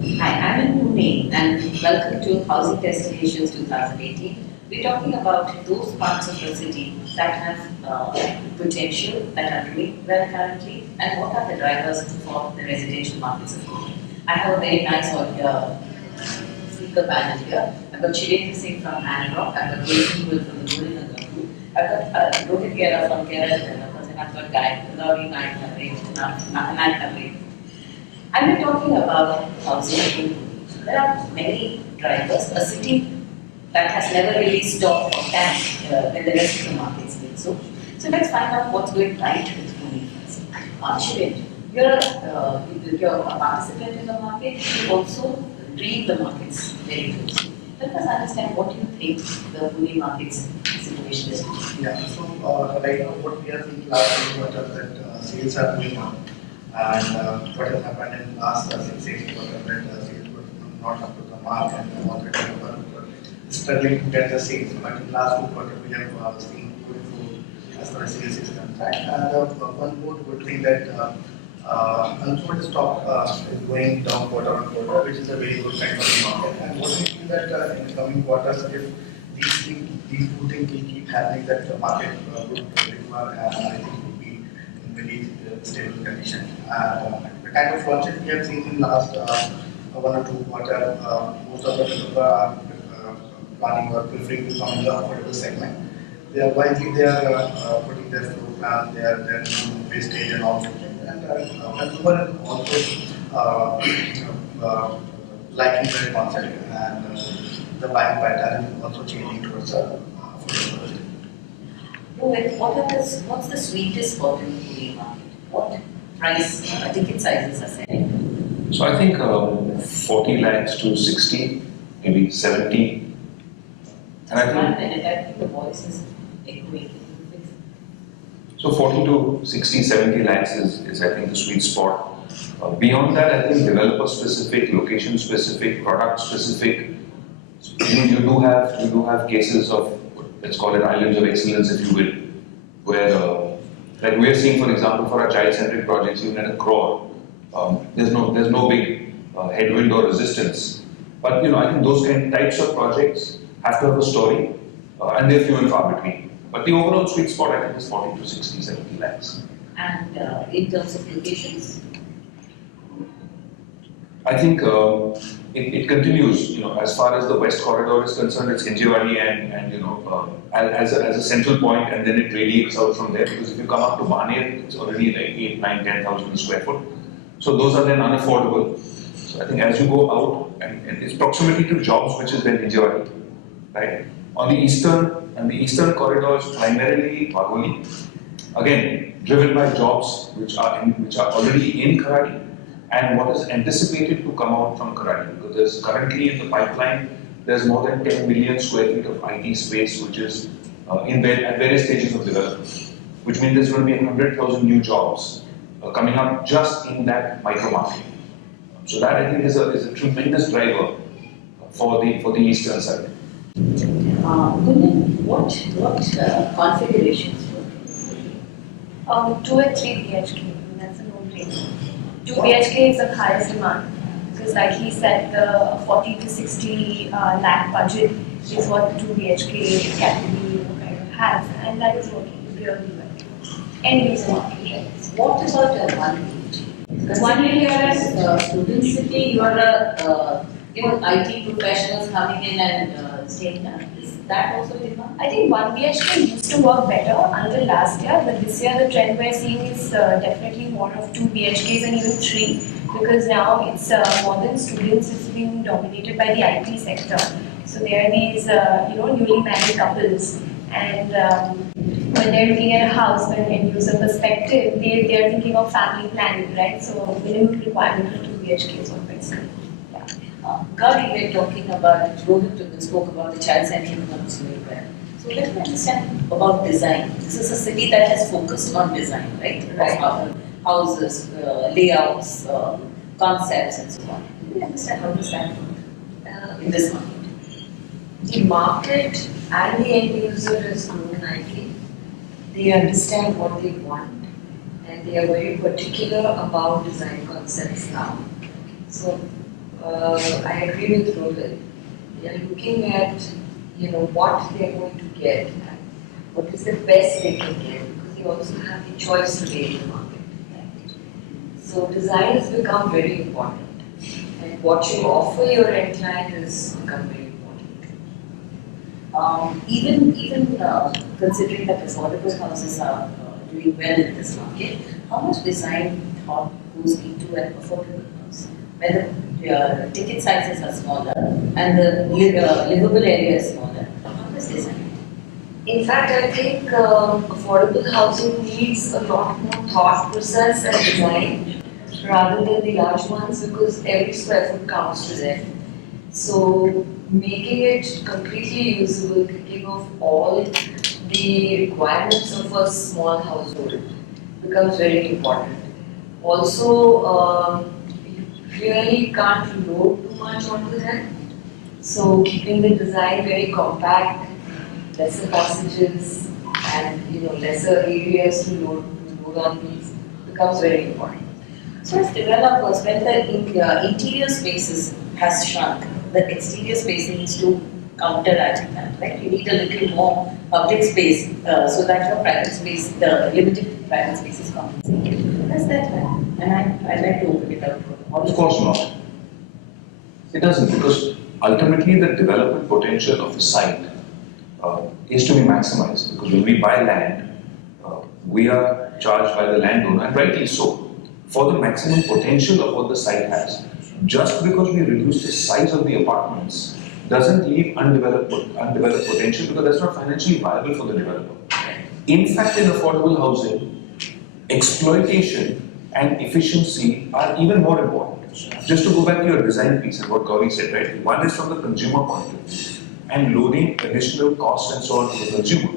Hi, I'm in Pune and welcome to Housing Destinations 2018. We're talking about those parts of the city that have potential, that are doing well currently, and what are the drivers for the residential markets of Pune. I have a very nice speaker panel here. I've got Chirendra Singh from Hanrock, I've got Jason Gould from the Golden Group, I've got Rohit Gera from Kerala Developers, and I've got Guy Gauri Naik. And we're talking about housing in Pune. There are many drivers. A city that has never really stopped or tanked when the rest of the markets did so. So let's find out what's going right with Pune first. Shirin, you're a participant in the market. You also read the markets very closely. Help us understand what you think the Pune market's situation is. Yeah, so right now what we are seeing last quarter that sales are going up. And what has happened in last 6 quarters that sales were not up to the mark and the market were struggling to get the sales. But in last 2 quarters we have seen good growth as far as sales is concerned. And one more good thing that unsold stock is going down quarter on quarter, which is a very good sign for the market. And what we see that in the coming quarters, if these two things will keep happening, that the market would recover, and I think would be in very stable condition. The kind of launches we have seen in last 1 or 2 quarters, most of the people are planning or preferring to come in the affordable segment. They are wisely putting their floor plan, their new wastage and all. And consumer also liking the concept, and the buying pattern is also changing towards affordable. What's the sweetest spot in the Pune market? What price ticket sizes are selling? So I think 40 lakhs to 60, maybe 70. And I think 1 minute, I think the voice is echoing. so 40 to 60, 70 lakhs is I think the sweet spot. Beyond that, I think developer specific, location specific, product specific. You do have cases of, let's call it islands of excellence, if you will, where like we are seeing, for example, for our child-centric projects, even at 1 crore, there's no big headwind or resistance. But I think those types of projects have to have a story, and they're few and far between. But the overall sweet spot, I think, is 40 to 60, 70 lakhs. And in terms of locations? I think it continues. As far as the West Corridor is concerned, it's Hinjewadi and as a central point, and then it radiates out from there. Because if you come up to Baner, it's already like 8, 9, 10,000 square foot. So those are then unaffordable. So I think as you go out, and it's proximity to jobs, which is then Hinjewadi, right? On the eastern corridor is primarily Wagholi. Again, driven by jobs which are already in Kharadi, and what is anticipated to come out from Kharadi, because there's currently in the pipeline, there's more than 10 million square feet of IT space which is at various stages of development, which means there's going to be 100,000 new jobs coming up just in that micro market. So that I think is a tremendous driver for the eastern side. What configurations? 2 and 3 BHK, that's a no-brainer. 2 BHK is the highest demand because, like he said, the 40 to 60 lakh budget is what the 2 BHK category kind of has, and that is working really well. End user market, right? What about 1 BHK? Because 1 BHK, you are a student city, you are a IT professionals coming in and staying there. Is that also demand? I think 1 BHK used to work better until last year, but this year the trend we're seeing is definitely more of 2 BHKs and even 3, because now it's more than students, it's being dominated by the IT sector. So there are these newly married couples, and when they're looking at a house from an end user perspective, they are thinking of family planning, right? So minimum requirement for 2 BHK is what we're seeing. Gauri, we're talking about, Rohit spoke about the child-centric homes very well. So let me understand about design. This is a city that has focused on design, right? Right. Houses, layouts, concepts, and so on. Let me understand how does that work in this market? The market and the end user has grown nicely. They understand what they want, and they are very particular about design concepts now. So I agree with Rohit. They are looking at, what they are going to get and what is the best they can get, because they also have the choice today in the market. So design has become very important, and what you offer your end client has become very important. Even considering that affordable houses are doing well in this market, how much design thought goes into an affordable house? Where the ticket sizes are smaller and the livable area is smaller, how much design? In fact, I think affordable housing needs a lot more thought process and design rather than the large ones, because every square foot counts to them. So making it completely usable, thinking of all the requirements of a small household becomes very important. Also, you really can't load too much onto them. So keeping the design very compact, lesser passages, and lesser areas to load on these becomes very important. So as developers, when the interior spaces has shrunk, the exterior space needs to counteract that, right? You need a little more public space so that your private space, the limited private space is compensated. Does that happen? And I'd like to open it up for all. Of course not. It doesn't, because ultimately the development potential of a site is to be maximized. Because when we buy land, we are charged by the landowner, and rightly so, for the maximum potential of what the site has. Just because we reduce the size of the apartments doesn't leave undeveloped potential, because that's not financially viable for the developer. In fact, in affordable housing, exploitation and efficiency are even more important. Just to go back to your design piece and what Gauri said, right? One is from the consumer point of view, and loading additional costs and so on to the consumer.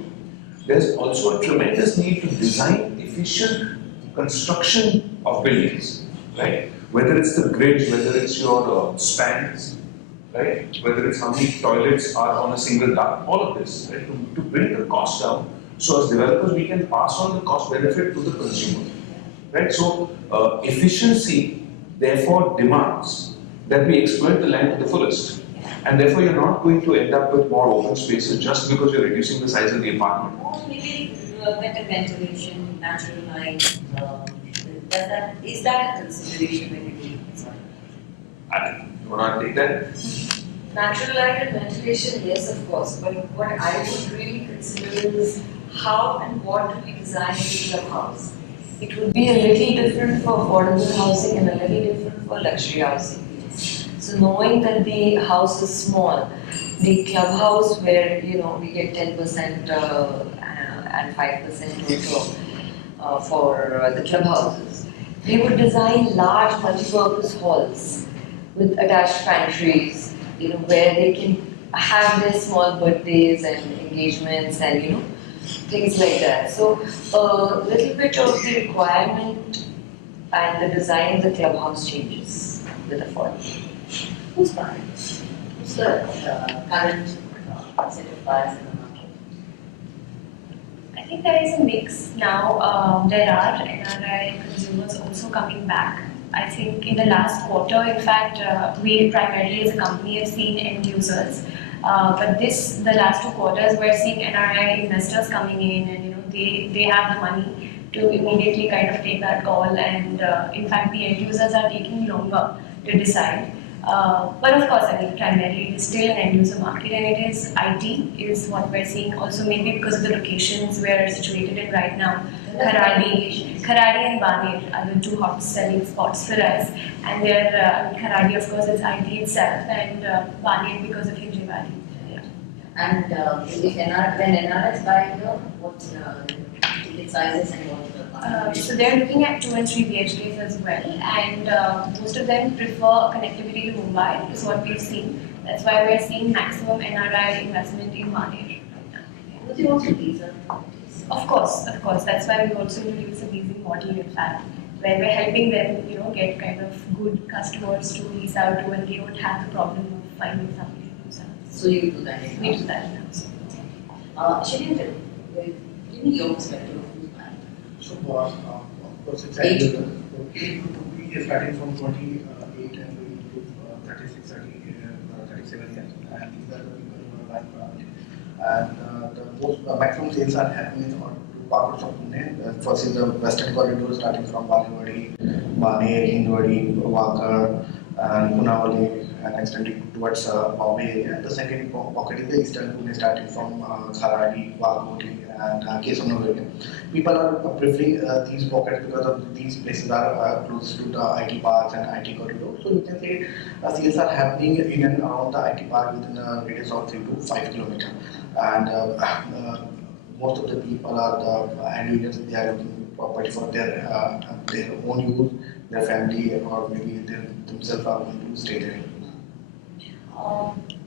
There's also a tremendous need to design efficient construction of buildings, right? Whether it's the grids, whether it's your spans, right? Whether it's how many toilets are on a single duct, all of this, right? To bring the cost down, so as developers we can pass on the cost benefit to the consumer, right? So efficiency therefore demands that we exploit the land to the fullest, and therefore you're not going to end up with more open spaces just because you're reducing the size of the apartment. Or maybe better ventilation, natural light. Is that a consideration when you do design? You want to take that? Natural light and ventilation, yes, of course. But what I would really consider is how and what do we design in the house. It would be a little different for affordable housing and a little different for luxury housing. So knowing that the house is small, the clubhouse where we get 10% and 5% for the clubhouses, we would design large multi-purpose halls with attached pantries, where they can have their small birthdays and engagements and things like that. So a little bit of the requirement and the design of the clubhouse changes with the affordable. Who's buying? Who's the current set of buyers in the market? I think there is a mix now. There are NRI consumers also coming back. I think in the last quarter, in fact, we primarily as a company have seen end users. But the last 2 quarters, we're seeing NRI investors coming in, and they have the money to immediately kind of take that call. And in fact, the end users are taking longer to decide. But of course, I mean, primarily it is still an end user market, and it is IT is what we're seeing. Also, maybe because of the locations we're situated in right now, Kharadi and Baner are the 2 hottest selling spots for us. And they're Kharadi, of course, it's IT itself, and Baner because of Hinjewadi. Yeah. And when NRS buying here, what's the ticket sizes and what's the So they're looking at 2 and 3 BHKs as well, and most of them prefer connectivity to Mumbai, is what we've seen. That's why we're seeing maximum NRI investment in Baner right now. Would you also visa? Of course. That's why we also introduced a leasing model, in fact, where we're helping them, get kind of good customers to lease out to, and they don't have the problem of finding somebody to lease out. So you do that. We do that now. So. Shailendra, give me your perspective of who's buying. So, of course, it's we are starting from 28 and going to And the most maximum sales are happening in two parts of Pune. First is the western corridor starting from Balewadi, Baner, Hindwadi, Wakar, and Punawali, and extending towards Bombay area. The second pocket is the eastern Pune starting from Kharadi, Wagoti, and Kesanagar area. People are preferring these pockets because of these places are close to the IT parks and IT corridor. So you can say sales are happening in and around the IT park within a radius of 3 to 5 kilometers. And most of the people are the end users. They are looking property for their own use, their family, or maybe themselves are going to stay there.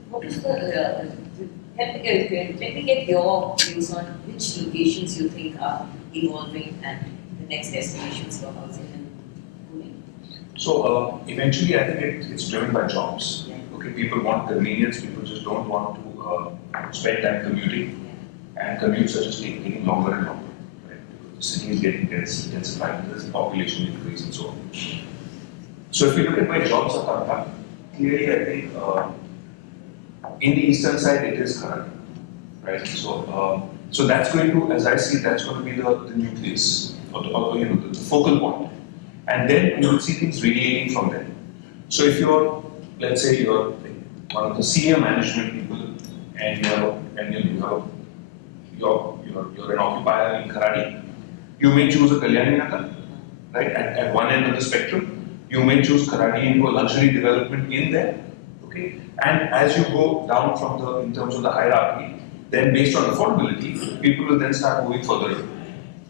What is the let me get your views on which locations you think are evolving and the next destinations for housing in Pune. So eventually, I think it's driven by jobs. Yeah. Okay, people want convenience. People just don't want to spend time commuting, and commutes are just taking longer and longer. Right? Because the city is getting densified. There's a population increase and so on. So if you look at where jobs are coming up, clearly I think in the eastern side it is Kharadi, right? So that's going to, as I see, that's going to be the nucleus or the focal point, and then you will see things radiating from there. So if you're, let's say you're one of the senior management people, and you're an occupier in Kharadi, you may choose a Kalyani Nagar, right? At one end of the spectrum. You may choose Kharadi into a luxury development in there, okay? And as you go down in terms of the hierarchy, then based on affordability, people will then start moving further in.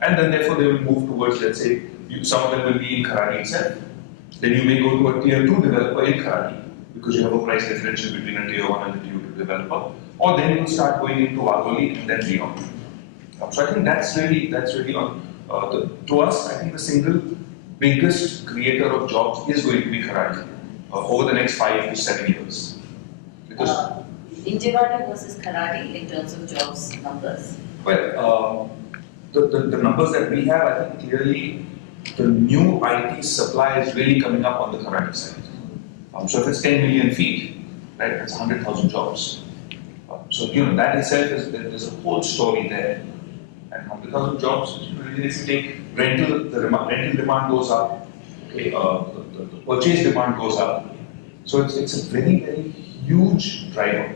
And then therefore they will move towards, let's say, some of them will be in Kharadi itself. Then you may go to a tier 2 developer in Kharadi, because you have a price differential between a tier 1 and a tier 2 developer. Or then you will start going into Wagoli and then beyond. So I think that's really on, to us, I think the single biggest creator of jobs is going to be Kharadi over the next 5 to 7 years. Because Injewadi versus Kharadi in terms of jobs numbers. well, the numbers that we have, I think clearly the new IT supply is really coming up on the Kharadi side. So if it's 10 million feet, right, that's 100,000 jobs. So that itself there's a whole story there. And 100,000 jobs, really, if you take rental demand goes up, okay, the purchase demand goes up. So it's a very, very huge driver.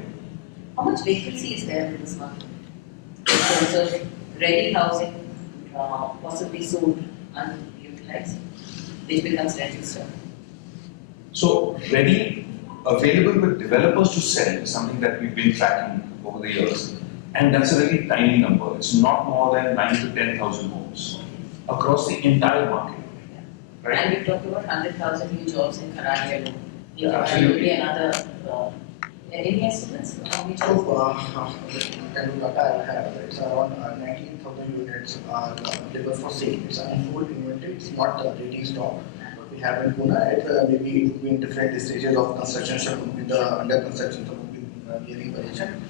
How much vacancy is there in this market? In terms of ready housing, possibly sold, unutilized, which becomes rental stock. So ready, available with developers to sell is something that we've been tracking over the years. And that's a very tiny number. It's not more than 9,000 to 10,000 homes across the entire market. Right? And we talked about 100,000 new jobs in Kharadi alone. Yeah, There absolutely. will be another, any estimates of how many So, jobs? kind of data I have, it's around 19,000 units are available for sale. It's unsold inventory, it's not ready stock. What we have in Pune, maybe it would be in different stages of construction, some would be the under construction, some would be nearing possession.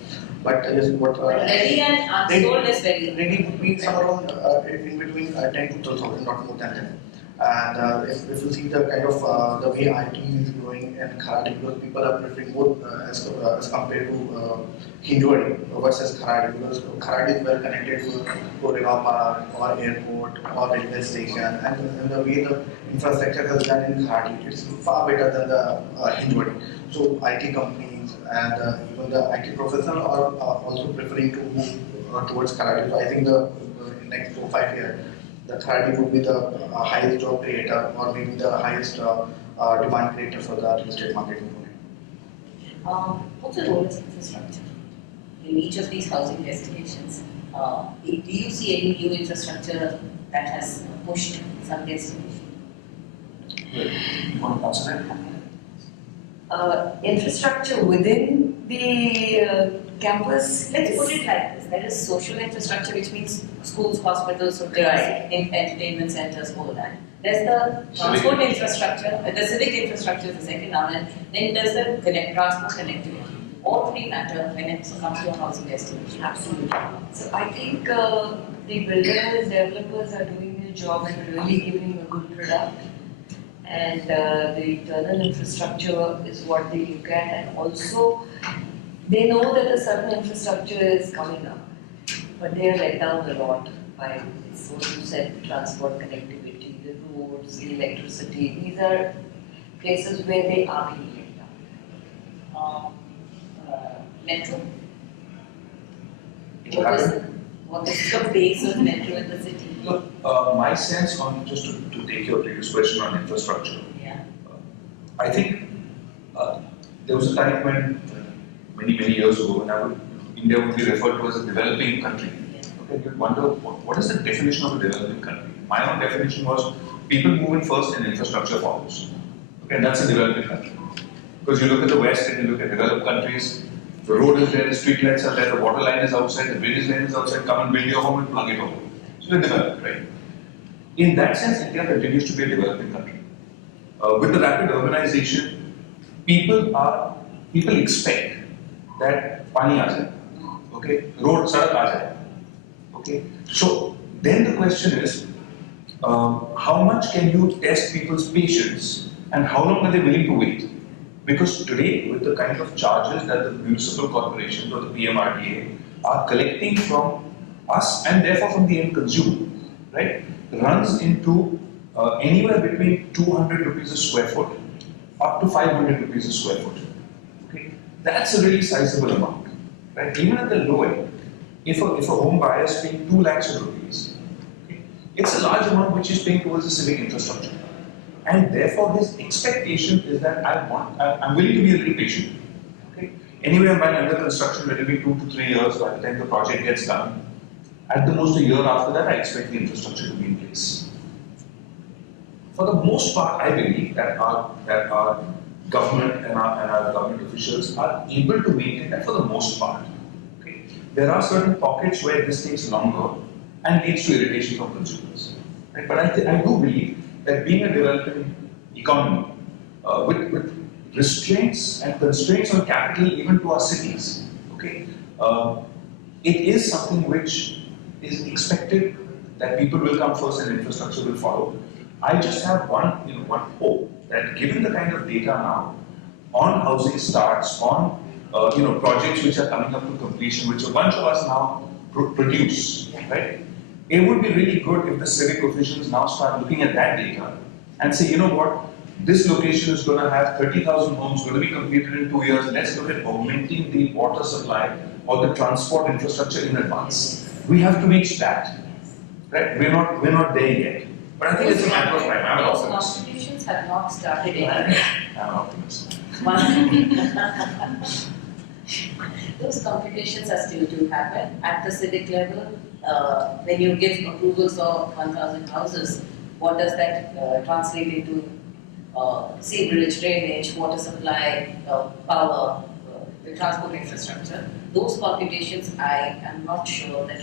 But just what Ready and unsold is very ready would be somewhere around in between 10 to 12,000, not more than that. And if you see the kind of the way IT is growing in Kharadi, because people are preferring more as compared to Hindwadi versus Kharadi, because Kharadi is well connected to Goregaon Park or airport or railway station, and the way the infrastructure has done in Kharadi, it's far better than the Hindwadi. So IT companies and even the IT professionals are also preferring to move towards Kharadi. So I think in next 4 or 5 years, the Kharadi would be the highest job creator or maybe the highest demand creator for the real estate market in Pune. What's the role of infrastructure in each of these housing destinations? Do you see any new infrastructure that has pushed some destination? You want to answer that? Infrastructure within the campus. Let's put it like this: there is social infrastructure, which means schools, hospitals, hotels, Right. entertainment centers, all that. There's the transport infrastructure, the civic infrastructure is the second now, and then there's the transport connectivity. All three matter when it comes to a housing destination. Absolutely. So I think the builders, developers are doing their job and really giving a good product. And the internal infrastructure is what they look at, and also they know that a certain infrastructure is coming up, but they are let down a lot by this, what you said, the transport connectivity, the roads, the electricity. These are places where they are being let down. Metro? It will happen. What is the base of metro in the city? Look, my sense on, just to take your previous question on infrastructure, Yeah. I think there was a time when, many years ago, when India would be referred to as a developing country. Okay, you'd wonder what is the definition of a developing country? My own definition was people move in first and infrastructure follows. Okay, and that's a developing country. Because you look at the West and you look at developed countries, the road is there, the street lights are there, the water line is outside, the drainage line is outside, come and build your home and plug it over. So they're developed, right? In that sense, India continues to be a developing country. With the rapid urbanization, people expect that pani aa jaye, okay, road, sadak aa jaye, okay. So then the question is, how much can you test people's patience and how long are they willing to wait? Because today, with the kind of charges that the municipal corporations or the PMRDA are collecting from us and therefore from the end consumer, right, runs into anywhere between 200 rupees a square foot up to 500 rupees a square foot. Okay, that's a really sizable amount, right? Even at the low end, if a home buyer is paying 2 lakhs of rupees, okay, it's a large amount which he's paying towards the civic infrastructure. And therefore, his expectation is that I'm willing to be a little patient. Okay? Anyway, I'm buying under construction, it will be 2 to 3 years by the time the project gets done. At the most, a year after that, I expect the infrastructure to be in place. For the most part, I believe that our government and our government officials are able to maintain that for the most part. Okay? There are certain pockets where this takes longer and leads to irritation from consumers. Right? But I do believe that being a developing economy with restraints and constraints on capital even to our cities, okay, it is something which is expected that people will come first and infrastructure will follow. I just have one hope that given the kind of data now on housing starts, on projects which are coming up to completion, which a bunch of us now produce, right? It would be really good if the civic officials now start looking at that data and say, you know what, this location is going to have 30,000 homes going to be completed in 2 years. Let's look at augmenting the water supply or the transport infrastructure in advance. We have to reach that, right? We're not there yet. But I think it's a matter of time. I'm an Those optimist. constitutions have not started anywhere. I'm an optimist. Those computations are still to happen at the civic level. When you give approvals of 1,000 houses, what does that translate into? Sewerage, drainage, water supply, power, the transport infrastructure. Those computations, I am not sure that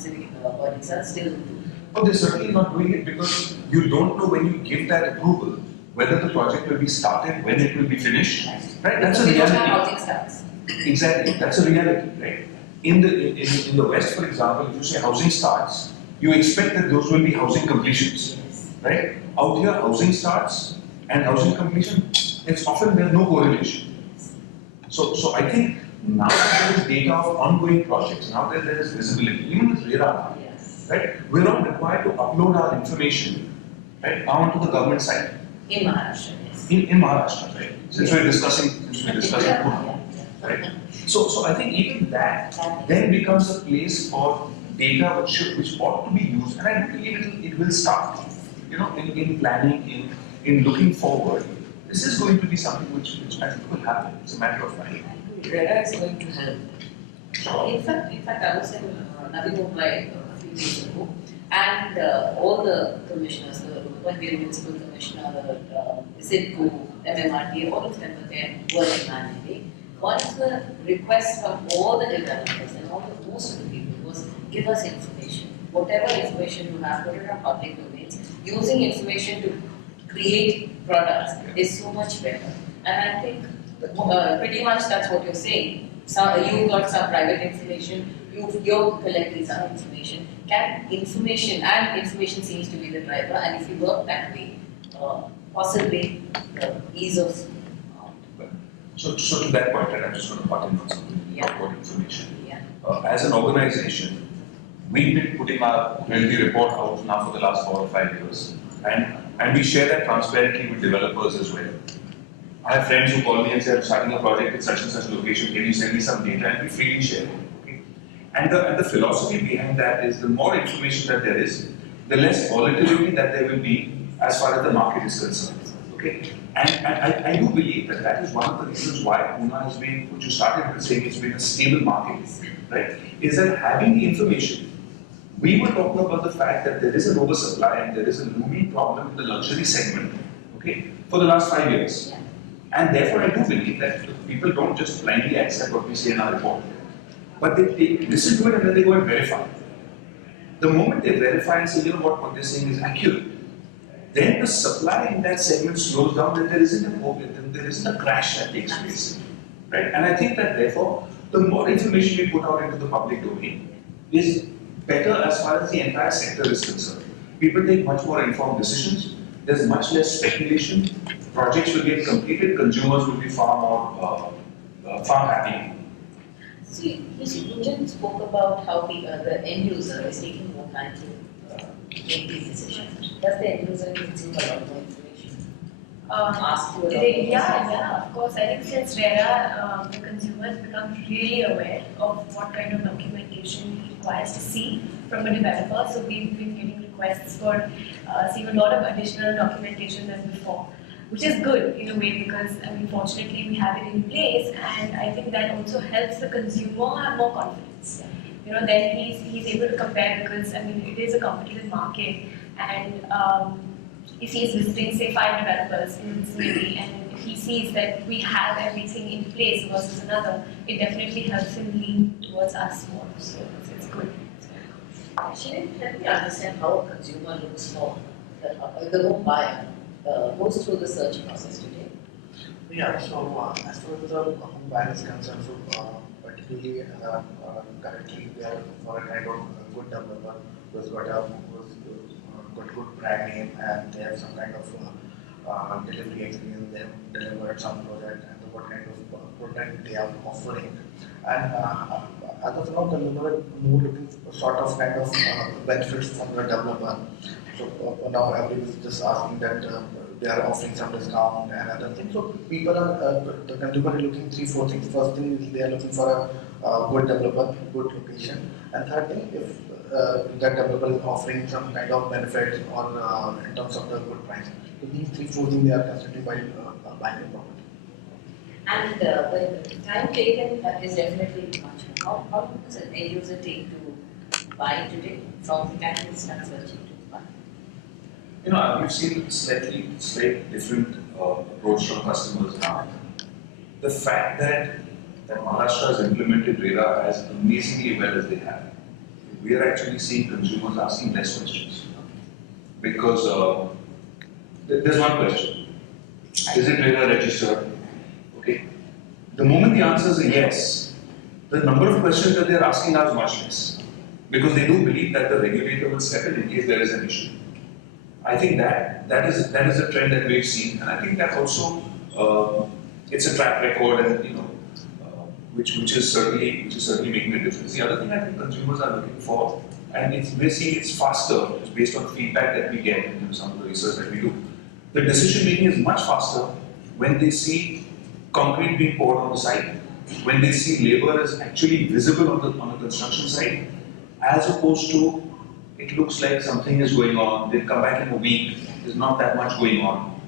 civic bodies are still doing. But they're certainly not doing it because you don't know when you give that approval whether the project will be started, when it will be finished. Right? That's a We don't have reality. housing starts. Exactly, that's a reality, right? In the West, for example, if you say housing starts, you expect that those will be housing completions, right? Out here, housing starts and housing completion, it's often there's no correlation. So I think now that there is data of ongoing projects, now that there is visibility, even with RERA, right? We're not required to upload our information, right, now onto the government site. In Maharashtra, yes. In Maharashtra, right? Since we're discussing Pune, right? So I think even that then becomes a place for data which ought to be used, and I believe it will start. In planning, in looking forward, this is going to be something which I think will happen. It's a matter of time. RERA is going to help. In fact, I was in Navi Mumbai a few days ago, and all the commissioners, the municipal commissioner, the CIDCO, MMRDA, all of them were there working manually. One of the requests from all the developers and most of the people was give us information. Whatever information you have, put it on public domains. Using information to create products is so much better. And I think pretty much that's what you're saying. So you've got some private information, you're collecting some information. Information seems to be the driver, and if you work that way, possibly the ease of So to that point, and I'm just going to butt in on something about information. Yeah. As an organization, we've been putting our quality report out now for the last 4 or 5 years, and we share that transparently with developers as well. I have friends who call me and say, I'm starting a project in such and such location, can you send me some data? And we freely share it. Okay? And the philosophy behind that is the more information that there is, the less volatility that there will be as far as the market is concerned. Okay? And I do believe that that is one of the reasons why Pune has been, what you started with saying, it's been a stable market, right? Is that having the information, we were talking about the fact that there is an oversupply and there is a looming problem in the luxury segment, okay, for the last 5 years. And therefore, I do believe that people don't just blindly accept what we say in our report, but they listen to it and then they go and verify. The moment they verify and say, you know what they're saying is accurate, then the supply in that segment slows down and there isn't a crash that takes place, right? And I think that therefore, the more information we put out into the public domain is better as far as the entire sector is concerned. People take much more informed decisions, there's much less speculation, projects will get completed, consumers will be far happy. See, Gunjan spoke about how the end user is taking more time to make these decisions. Does the end user consume a lot more information? Ask you a lot more Yeah, of course. I think since RERA, the consumers become really aware of what kind of documentation he requires to see from a developer. So we've been getting requests for seeing a lot of additional documentation than before, which is good in a way because, I mean, fortunately we have it in place, and I think that also helps the consumer have more confidence. You know, then he's able to compare because, I mean, it is a competitive market, and if he's visiting, say, 5 developers in this city, and if he sees that we have everything in place versus another, it definitely helps him lean towards us more. So it's good. Actually, let me understand how a consumer looks for the home buyer goes through the search process today. Yeah, so as far as the home buyer is concerned, so particularly currently we are looking for a kind of good developer who's got good brand name and they have some kind of delivery experience. They have delivered some project and what kind of product they are offering. And as of now, consumer is more looking for sort of kind of benefits from the developer. So now everyone is just asking that they are offering some discount and other things. So people are, the consumer is looking 3-4 things. First thing is they are looking for a good developer, good location. And third thing, if that developer is offering some kind of benefit or in terms of the good price. So these 3-4 things they are considering while buying a property. And the time taken is definitely much more. How long does an end user take to buy today from the time he starts searching to buy? You know, we've seen a slightly different approach from customers now. The fact that Maharashtra has implemented RERA as amazingly well as they have, we are actually seeing consumers asking less questions. Because there's one question: is it RERA registered? Okay. The moment the answer is a yes, the number of questions that they're asking are much less, because they do believe that the regulator will step in case there is an issue. I think that is a trend that we've seen, and I think that also it's a track record, and you know, which is certainly making a difference. The other thing I think consumers are looking for, and we're seeing it's faster, it's based on feedback that we get and some of the research that we do. The decision making is much faster when they see concrete being poured on the site, when they see labor is actually visible on the construction site, as opposed to it looks like something is going on. They come back in a week. There's not that much going on.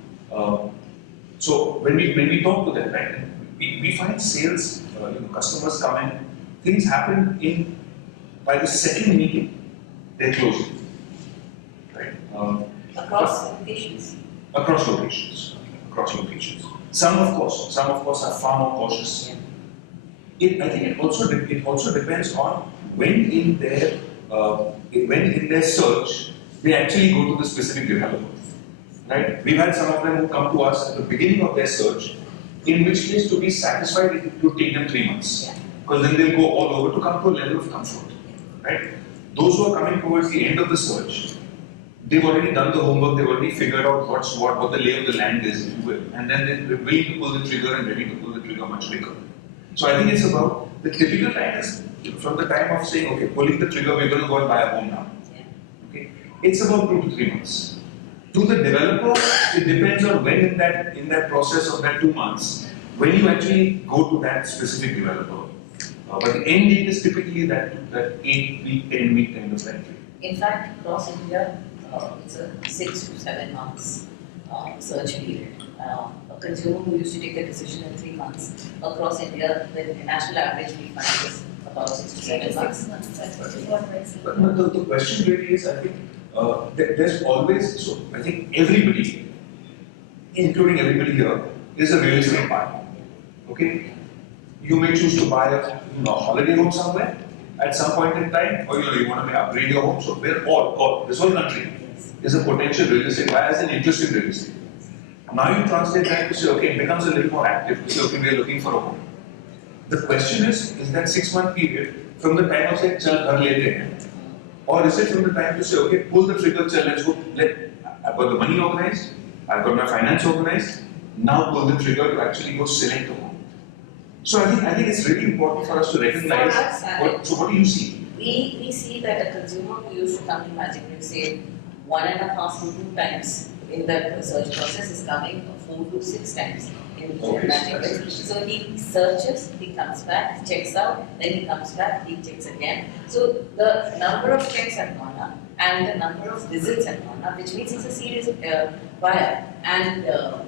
So when we talk to them, right, we find sales. Customers come in. Things happen by the second meeting. They're closing. Right. Across locations. Across locations. Across locations. Some of course are far more cautious. I think it also depends on when in their search they actually go to the specific developer. Right? We've had some of them who come to us at the beginning of their search, in which case to be satisfied it would take them 3 months. Because then they'll go all over to come to a level of comfort. Right? Those who are coming towards the end of the search, they've already done the homework, they've already figured out what the lay of the land is, if you will, and then they're willing to pull the trigger and ready to pull the trigger much quicker. So I think it's about the typical time is from the time of saying, okay, pulling the trigger, we're going to go and buy a home now. Okay, it's about 2 to 3 months. To the developer, it depends on when in that process of that 2 months, when you actually go to that specific developer. But the end date is typically that 8-week, 10-week kind of time frame. In fact, across India, it's a 6 to 7 months search period. A consumer who used to take a decision in 3 months, across India, the national average we find is about 6 to 7 months. But the question really is, I think, there's always, so I think everybody, including everybody here, is a real estate buyer. Okay? You may choose to buy a holiday home somewhere at some point in time, or you want to upgrade your home. So we're all this whole country is a potential real estate buyer, has an interest in real estate. Now you translate that to say, okay, it becomes a little more active to say, okay, we're looking for a home. The question is that 6-month period from the time of say, chal ghar lete hain, or is it from the time to say, okay, pull the trigger, chal, let's go, I've got the money organized, I've got my finance organized, now pull the trigger to actually go select a home. So I think it's really important for us to recognize, so what do you see? We see that a consumer who used to come to Magicbricks, say 1.5 to 2 times in the search process, is coming 4 to 6 times in Magicbricks. So he searches, he comes back, checks out, then he comes back, he checks again. So the number of checks have gone up and the number of visits have gone up, which means he's a serious buyer. And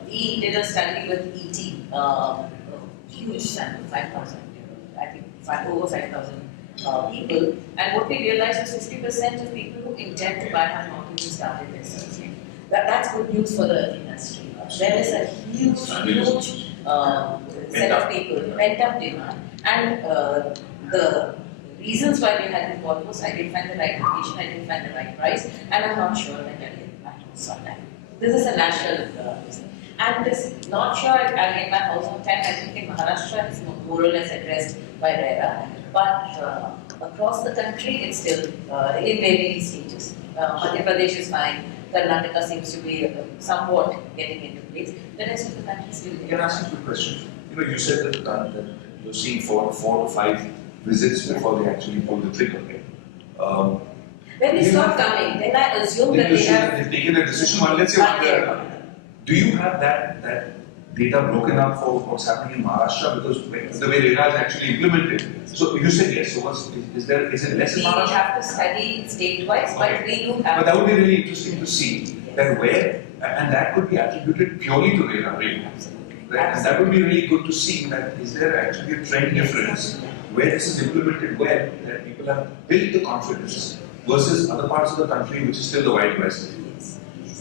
we did a study with ET. Huge sample, 5,000, I think over 5,000 people. And what we realized is 60% of people who intend to buy have not even started their searching. That's good news for the industry. There is a huge set of people, pent-up demand. And the reasons why we had it bought was I didn't find the right location, I didn't find the right price, and I'm not sure that I'll get back sometime. This is a national reason. And this, not sure I'll get my house on time. I think in Maharashtra it's more or less addressed by RERA. But across the country it's still in various stages. Madhya Pradesh is fine. Karnataka seems to be somewhat getting into place. The rest of the country is still there. Can I ask you a quick question? You said that you're seeing 4 to 5 visits before they actually pull the trigger. When they stop coming, then I assume that they've taken a decision. Well, let's say do you have that data broken up for what's happening in Maharashtra? Because the way RERA is actually implemented. So you said yes. So is it less in Maharashtra? We have to study state-wise, but we do have. But that would be really interesting to see that where, and that could be attributed purely to RERA. Really. Absolutely. Right? And that would be really good to see that is there actually a trend difference where this is implemented well, that people have built the confidence versus other parts of the country which is still the Wild West.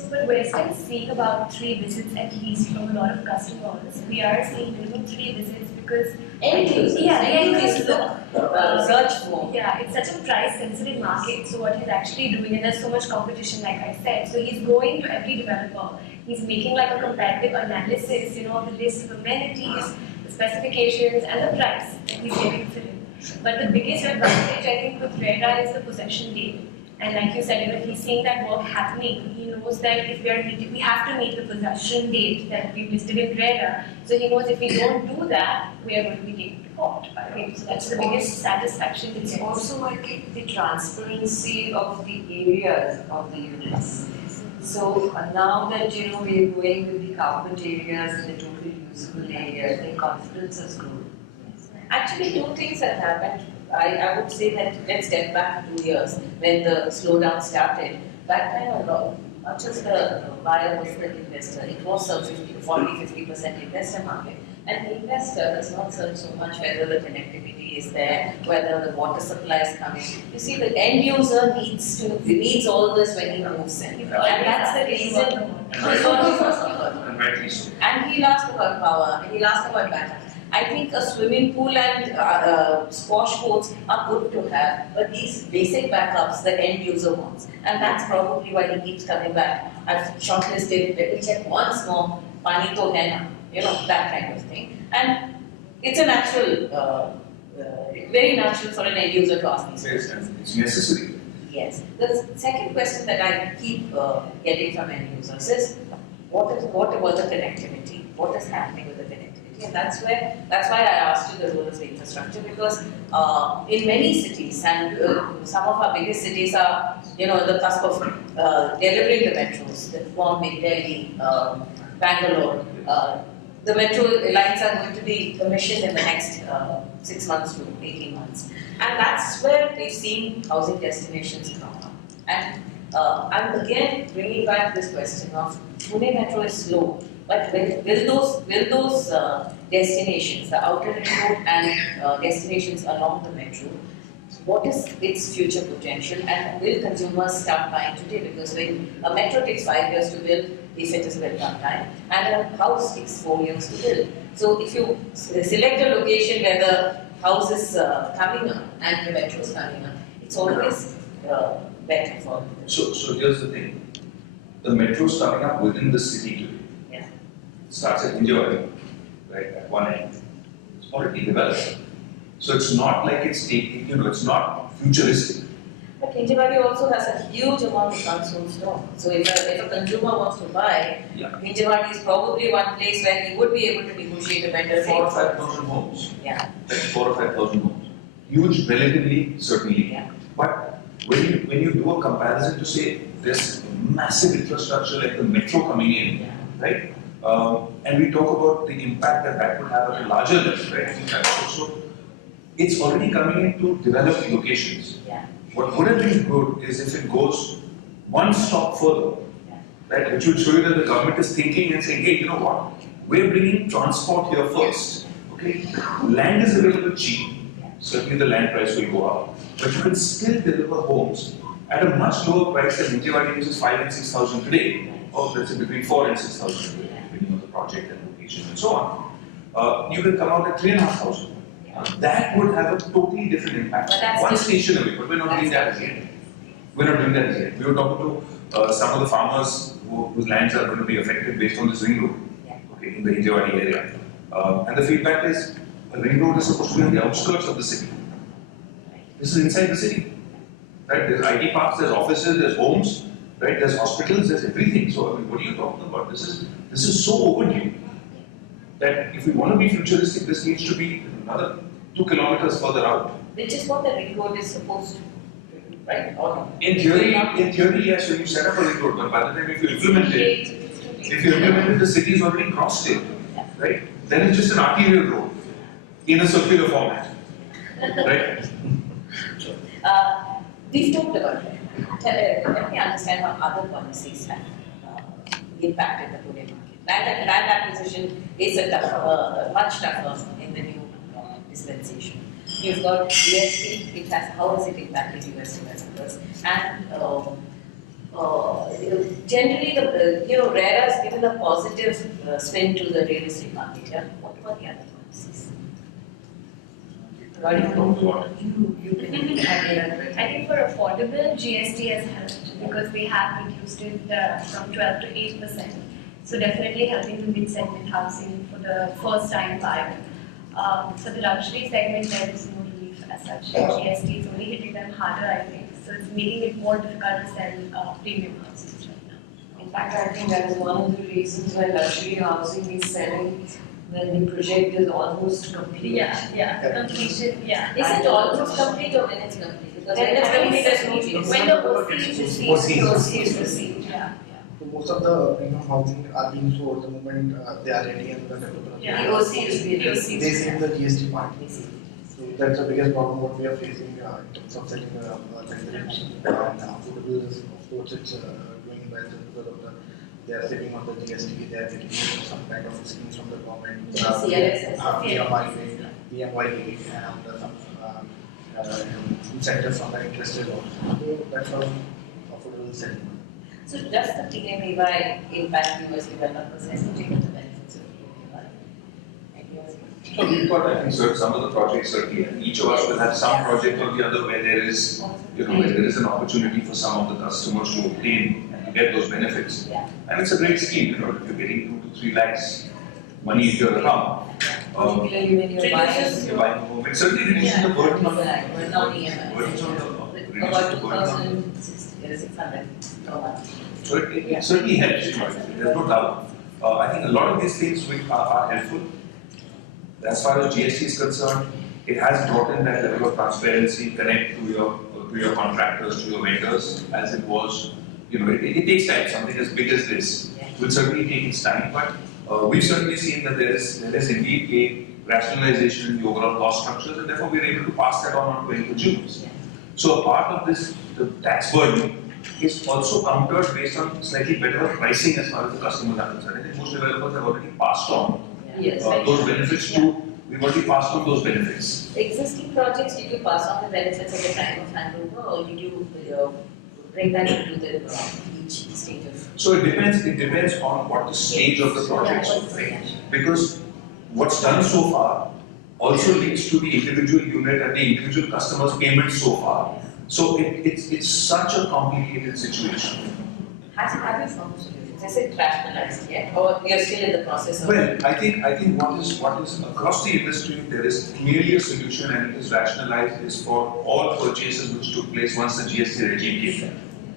But we're still seeing about 3 visits at least from a lot of customers. We are seeing minimum 3 visits because end users look search for. Yeah, it's such a price sensitive market. So what he's actually doing, and there's so much competition, like I said. So he's going to every developer. He's making like a comparative analysis, of the list of amenities, the specifications, and the price that he's getting for it. But the biggest advantage I think with RERA is the possession date. And like you said, if he's seeing that work happening, he knows that if we have to meet the possession date that we've listed in RERA. So he knows if we don't do that, we are going to be taken to court by him. So that's the biggest satisfaction. It's also, I think, the transparency of the areas of the units. So now that we are going with the carpet areas and the total usable areas, the confidence has grown. Actually, 2 things have happened. I would say that let's step back 2 years when the slowdown started. That time, not just the buyer was the investor. It was a 40-50% investor market. And the investor does not search so much whether the connectivity is there, whether the water supply is coming. You see, the end user needs all this when he moves in. And that's the reason. And he'll ask about power, and he'll ask about backup. I think a swimming pool and squash courts are good to have, but these basic backups the end user wants. And that's probably why he keeps coming back. I've shortlisted, let me check once more, pani to hai na, that kind of thing. And it's a natural, very natural for an end user to ask these questions. It's necessary. Yes. The second question that I keep getting from end users is, what about the connectivity? What is happening with the connectivity? And that's why I asked you the role of the infrastructure, because in many cities, and some of our biggest cities are, the cusp of delivering the metros, the Bombay, Delhi, Bangalore. The metro lines are going to be commissioned in the next 6 months to 18 months. And that's where we've seen housing destinations come up. And I'm again bringing back this question of Pune Metro is slow, but will those destinations, the outer ring road and destinations along the metro, what is its future potential, and will consumers start buying today? Because when a metro takes 5 years to build, if it is built on time, and a house takes 4 years to build. So if you select a location where the house is coming up and the metro is coming up, it's always better for them. So here's the thing. The metro is coming up within the city today. Yeah. It starts at Hinjawadi, right, at one end. It's already developed. So it's not like it's taking, it's not futuristic. But Hinjawadi also has a huge amount of unsold stock. So if a consumer wants to buy, Hinjawadi is probably one place where he would be able to negotiate a better rate. 4,000 or 5,000 homes. Yeah. Like 4,000 or 5,000 homes. Huge relatively, certainly. Yeah. But when you do a comparison to say this massive infrastructure like the metro coming in, right? And we talk about the impact that would have at a larger level, right? I think that's also, it's already coming into developed locations. Yeah. What would have been good is if it goes one stop further, right? Which would show you that the government is thinking and saying, hey, you know what? We're bringing transport here first. Okay? Land is available cheap. Certainly the land price will go up. But you can still deliver homes at a much lower price than Hinjawadi, which is 5,000 and 6,000 today. Or let's say between 4,000 and 6,000 today, depending on the project and location and so on. You can come out at 3,500. That would have a totally different impact. One station away, but we're not doing that as yet. We're not doing that as yet. We were talking to some of the farmers whose lands are going to be affected based on this ring road, okay, in the Hinjawadi area. And the feedback is, a ring road is supposed to be on the outskirts of the city. This is inside the city. Right? There's IT parks, there's offices, there's homes, right? There's hospitals, there's everything. So I mean, what are you talking about? This is so overdue that if we want to be futuristic, this needs to be another 2 kilometers further out. Which is what the ring road is supposed to do, right? Or no? In theory, yes, when you set up a ring road, but by the time if you implement it, the city has already crossed it, right? Then it's just an arterial road in a circular format, right? We've talked about it. Let me understand how other policies have impacted the Pune market. Land acquisition is much tougher in the new dispensation. You've got GST, how has it impacted US developers? And generally, RERA has given a positive spin to the real estate market here. What about the other policies? I think for affordable, GST has helped because they have reduced it from 12 to 8%. So definitely helping the mid-segment housing for the first-time buyer. For the luxury segment, there is no relief as such. GST is only hitting them harder, I think. So it's making it more difficult to sell premium houses right now. In fact, I think that is one of the reasons why luxury housing is selling when the project is almost complete. Completion, Is it almost complete or when it's complete? Because when it's complete, there's no change. When the OC is received. So most of the housing are being sold the moment they are ready and the developer. The OC is being They save the GST part. So that's the biggest problem what we are facing in terms of selling residential. And affordable is, of course, it's doing well just because of they are saving on the GST, they are getting some kind of schemes from the government. PMI rate, and some incentives from the interest rate also. So that's how affordable selling. So does the PMAY impact US developers as you take the benefits of PMAY? So we've got, I think, some of the projects certainly, and each of us will have some project or the other where there is, where there is an opportunity for some of the customers to obtain and to get those benefits. And it's a great scheme, if you're getting 2 to 3 lakhs money into your account. Particularly when you're buying. You're buying a home. It certainly reduces the burden on the EMI. burdens on the about reduce the burden on them. 2,600 per month. So it certainly helps, there's no doubt. I think a lot of these things are helpful. As far as GST is concerned, it has brought in that level of transparency, connect to your contractors, to your vendors, as it was. It takes time. Something as big as this will certainly take its time, but we've certainly seen that there is indeed a rationalization in the overall cost structures, and therefore we're able to pass that on to end consumers. So a part of this, the tax burden, is also countered based on slightly better pricing as far as the customers are concerned. I think most developers have already passed on Yes. those benefits to. We've already passed on those benefits. Existing projects, did you pass on the benefits at the time of handover, or did you bring that into the each stage of? So it depends on what the stage of the project is, right? Because what's done so far also leads to the individual unit and the individual customer's payment so far. So it's such a complicated situation. Have you found solutions? Is it rationalized yet, or you're still in the process of? Well, I think what is across the industry, there is clearly a solution, and it is rationalized, is for all purchases which took place once the GST regime came in,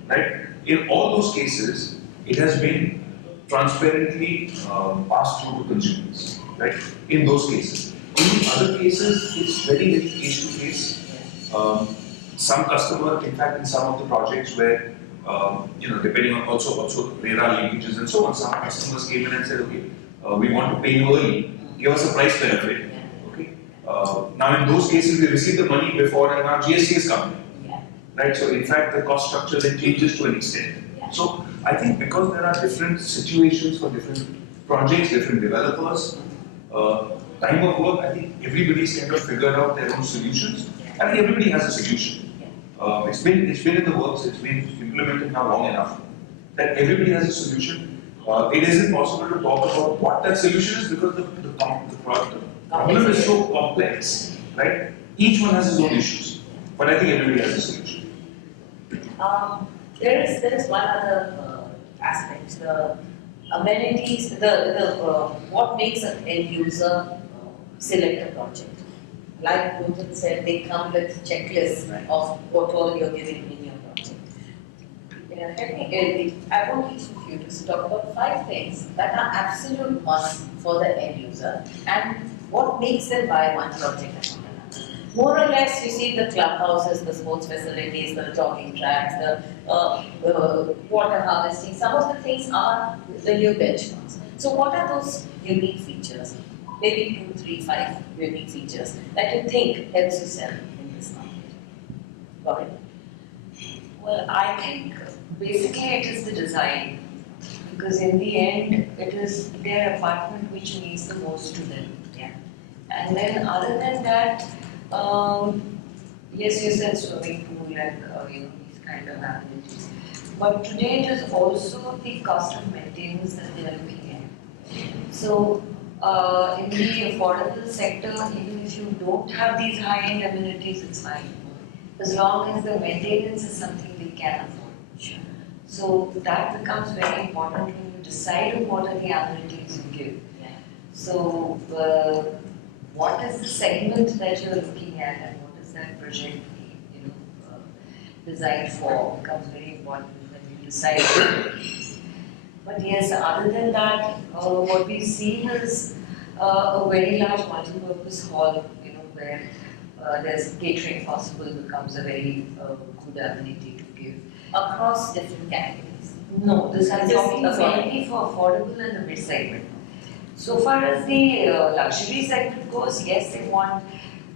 right? In all those cases, it has been transparently passed through to consumers, right? In those cases. In other cases, it's very case to case. Some customer, in fact, in some of the projects where depending on also RERA linkages and so on, some customers came in and said, okay, we want to pay you early, give us a price benefit. Okay. Now in those cases, we receive the money before and now GST is coming. Right? So in fact, the cost structure then changes to an extent. So I think because there are different situations for different projects, different developers, time of work, I think everybody's kind of figured out their own solutions. I think everybody has a solution. It's been in the works, it's been implemented now long enough that everybody has a solution. It isn't possible to talk about what that solution is because the problem is so complex, right? Each one has his own issues, but I think everybody has a solution. There is one other aspect, the amenities, what makes an end user select a project. Like Putin said, they come with checklists of what all you're giving in your project. I want each of you to talk about 5 things that are absolute must for the end user and what makes them buy one project and not another. More or less, you see the clubhouses, the sports facilities, the jogging tracks, the water harvesting. Some of the things are the new benchmarks. So what are those unique features? Maybe 2, 3, 5 unique features that you think helps you sell in this market. Got it? Well, I think basically it is the design, because in the end it is their apartment which means the most to them. Yeah. And then other than that, yes, you said swimming pool and these kind of amenities. But today it is also the cost of maintenance that they are looking at. So in the affordable sector, even if you don't have these high-end amenities, it's fine. As long as the maintenance is something they can afford. Sure. So that becomes very important when you decide on what are the amenities you give. Yeah. So what is the segment that you're looking at and what is that project designed for becomes very important when you decide. But yes, other than that, what we've seen is a very large multi-purpose hall, where there's catering possible becomes a very good amenity to give. Across different categories. No, this is Just talking mainly for affordable and the mid segment. So far as the luxury segment goes, yes, they want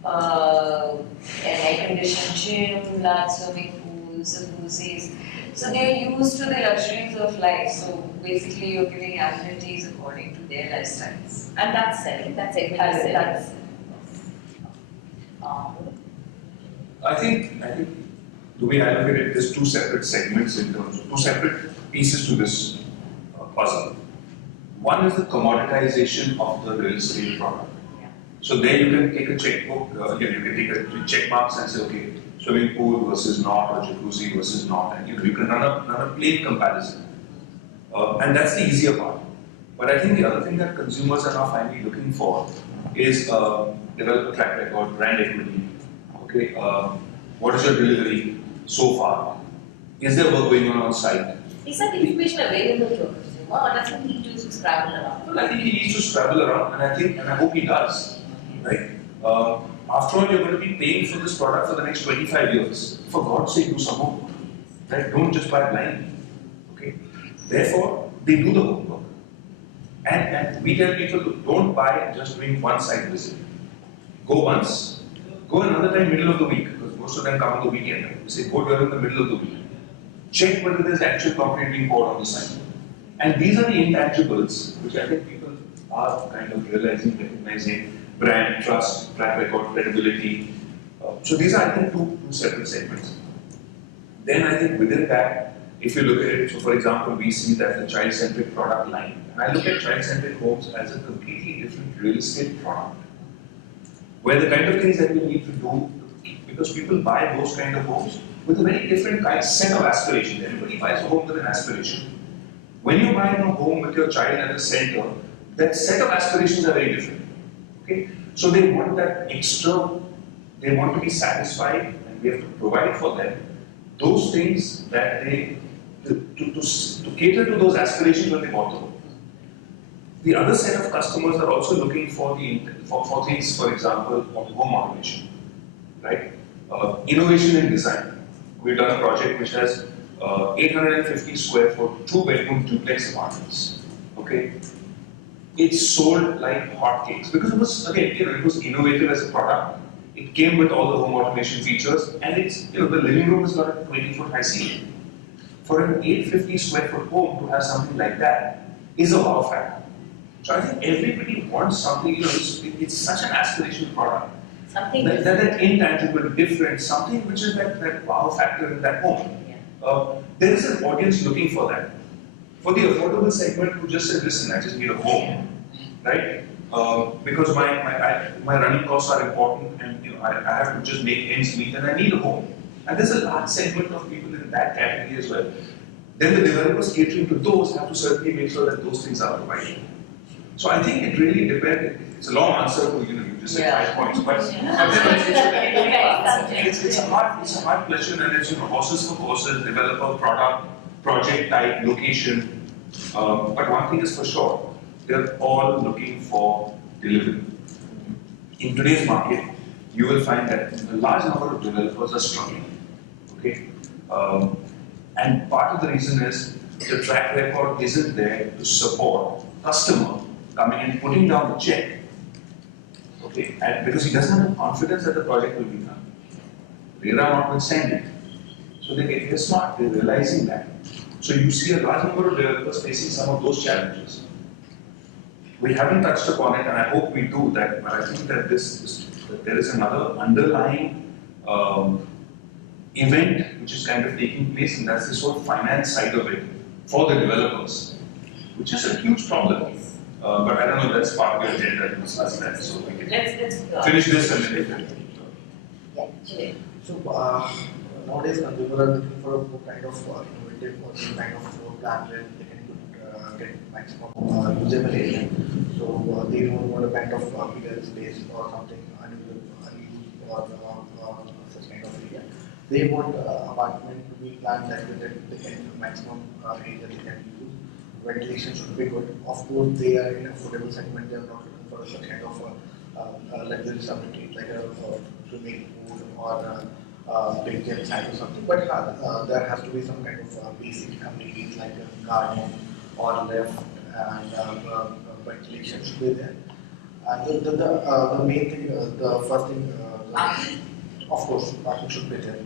an air-conditioned gym, large swimming pools, jacuzzis. So they are used to the luxuries of life. So basically, you're giving amenities according to their lifestyles. And that's selling, that's exactly selling. I think the way I look at it, there's 2 separate segments in terms of 2 separate pieces to this puzzle. One is the commoditization of the real estate product. So there you can take a checkbook, you can take a check marks and say, okay, swimming pool versus not, or jacuzzi versus not, and you can run a plain comparison. And that's the easier part. But I think the other thing that consumers are now finally looking for is develop a track record, brand equity. Okay, what is your delivery? so far? Is there work going on site? Is that information available to a consumer, or does he need to scrabble around? Well, I think he needs to scrabble around, and I hope he does, right? After all, you're going to be paying for this product for the next 25 years. For God's sake, do some homework. Right? Don't just buy blind. Okay? Therefore, they do the homework. And we tell people to don't buy just doing one site visit. Go once, go another time middle of the week, because most of them come on the weekend. We say go during the middle of the week. Check whether there's actual concrete being poured on the site. And these are the intangibles which I think people are kind of realizing, recognizing: brand, trust, track record, credibility. So these are, I think, two separate segments. Then I think within that, if you look at it, so for example, we see that the child-centric product line, and I look at child-centric homes as a completely different real estate product, where the kind of things that we need to do, because people buy those kind of homes with a very different set of aspirations. Everybody buys a home with an aspiration. When you buy a home with your child at the center, that set of aspirations are very different. Okay? So they want that extra, they want to be satisfied, and we have to provide for them those things that they, to cater to those aspirations when they bought the home. The other set of customers are also looking for for things, for example, on home automation, right? Innovation in design. We've done a project which has 850 square foot, 2-bedroom duplex apartments. Okay, it's sold like hotcakes because it was, again, it was innovative as a product. It came with all the home automation features, and it's, the living room has got a 20-foot high ceiling. For an 850 square foot home to have something like that is a wow factor. So I think everybody wants something, it's such an aspirational product. Something that intangible, different, something which is that wow factor in that home. Yeah. There is an audience looking for that. For the affordable segment who just said, listen, I just need a home, right? Because my running costs are important, and I have to just make ends meet, and I need a home. And there's a large segment of people in that category as well. Then the developers catering to those have to certainly make sure that those things are provided. So I think it really depends. It's a long answer to you just said 5 points, but it's a hard question, and it's horses for courses, developer, product, project type, location. But one thing is for sure, they're all looking for delivery. In today's market, you will find that a large number of developers are struggling. Okay, and part of the reason is the track record isn't there to support customer coming and putting down the check. Okay, and because he doesn't have the confidence that the project will be done. RERA notwithstanding. So they're smart, they're realizing that. So you see a large number of developers facing some of those challenges. We haven't touched upon it, and I hope we do that, but I think that that there is another underlying event which is kind of taking place, and that's this whole finance side of it for the developers, which is a huge problem. But I don't know if that's part of your agenda to discuss that, so we can let's finish this and then So nowadays consumers are looking for a more kind of innovative or some kind of floor plan where they can get maximum usable area. So they don't want a kind of bigger space or something unused or such kind of area. They want apartment to be planned that way that they can maximum area they can use. Ventilation should be good. Of course, they are in an affordable segment. They are not looking for such kind of luxury amenities like a swimming pool or big gym site or something. But there has to be some kind of basic amenities like a garden or lift, and ventilation should be there. And the main thing, the first thing, of course, parking should be there.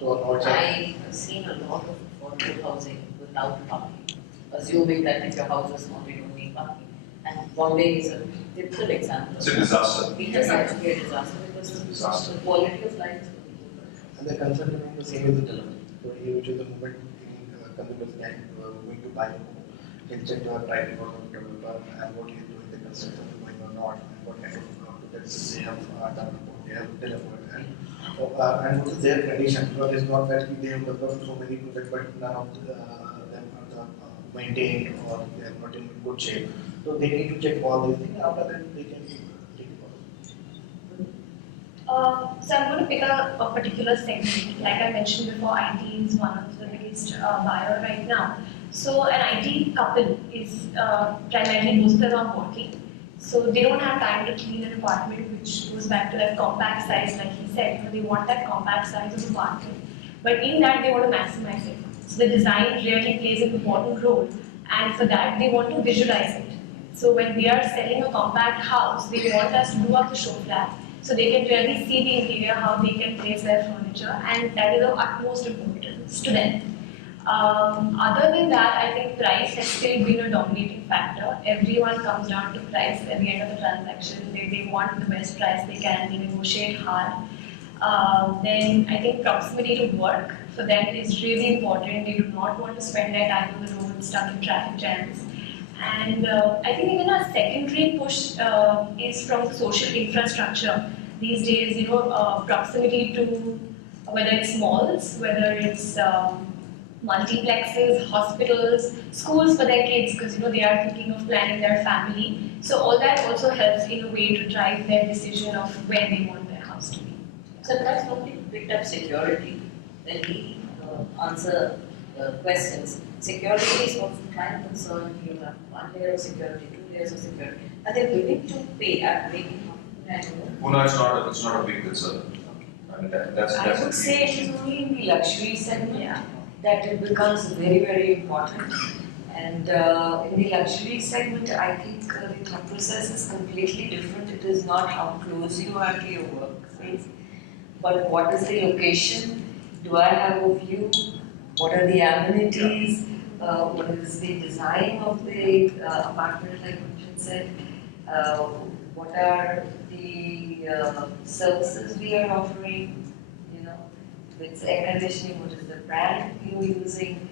So I have seen a lot of affordable housing without parking, assuming that if your house is small, you don't need parking. And Bombay is a typical example. it's a disaster. It is actually a disaster because the quality of life is really good. and the concern remains the same as the developer. So which is the moment consumers can going to buy a home, can check the track record of the developer and what he is doing, the construction is going or not, and what kind of projects they have done, what they have delivered, and what is their condition. Because it's not that they have developed so many projects, but none of them are maintained or they are not in good shape. So they need to check all these things. After that, they can take it forward. So I'm going to pick a particular segment. Like I mentioned before, IT is one of the biggest buyer right now. So an IT couple is primarily most of them are working. So they don't have time to clean an apartment, which goes back to that compact size, like he said. They want that compact size of apartment. But in that, they want to maximize it. So the design really plays an important role. And for that, they want to visualize it. So when they are selling a compact house, they want us to do up the show flat so they can really see the interior, how they can place their furniture, and that is of utmost importance to them. Other than that, I think price has still been a dominating factor. Everyone comes down to price at the end of the transaction. They want the best price they can, they negotiate hard. Then I think proximity to work for them is really important. They do not want to spend their time on the road stuck in traffic jams. And I think even a secondary push is from the social infrastructure. These days, proximity to whether it's malls, whether it's multiplexes, hospitals, schools for their kids, because they are thinking of planning their family. So all that also helps in a way to drive their decision of where they want their house to be. So that's nobody picked up security. When we answer questions, security is of prime concern. You have 1 layer of security, 2 layers of security. Are they willing to pay at maybe Pune, it's not a big concern. I mean, that's I would say it is only in the luxury segment that it becomes very, very important. And in the luxury segment, I think the thought process is completely different. It is not how close you are to your workspace, but what is the location? Do I have a view? What are the amenities? What is the design of the apartment, like Kunchan said? What are the services we are offering? If it's air conditioning, what is the brand you're using?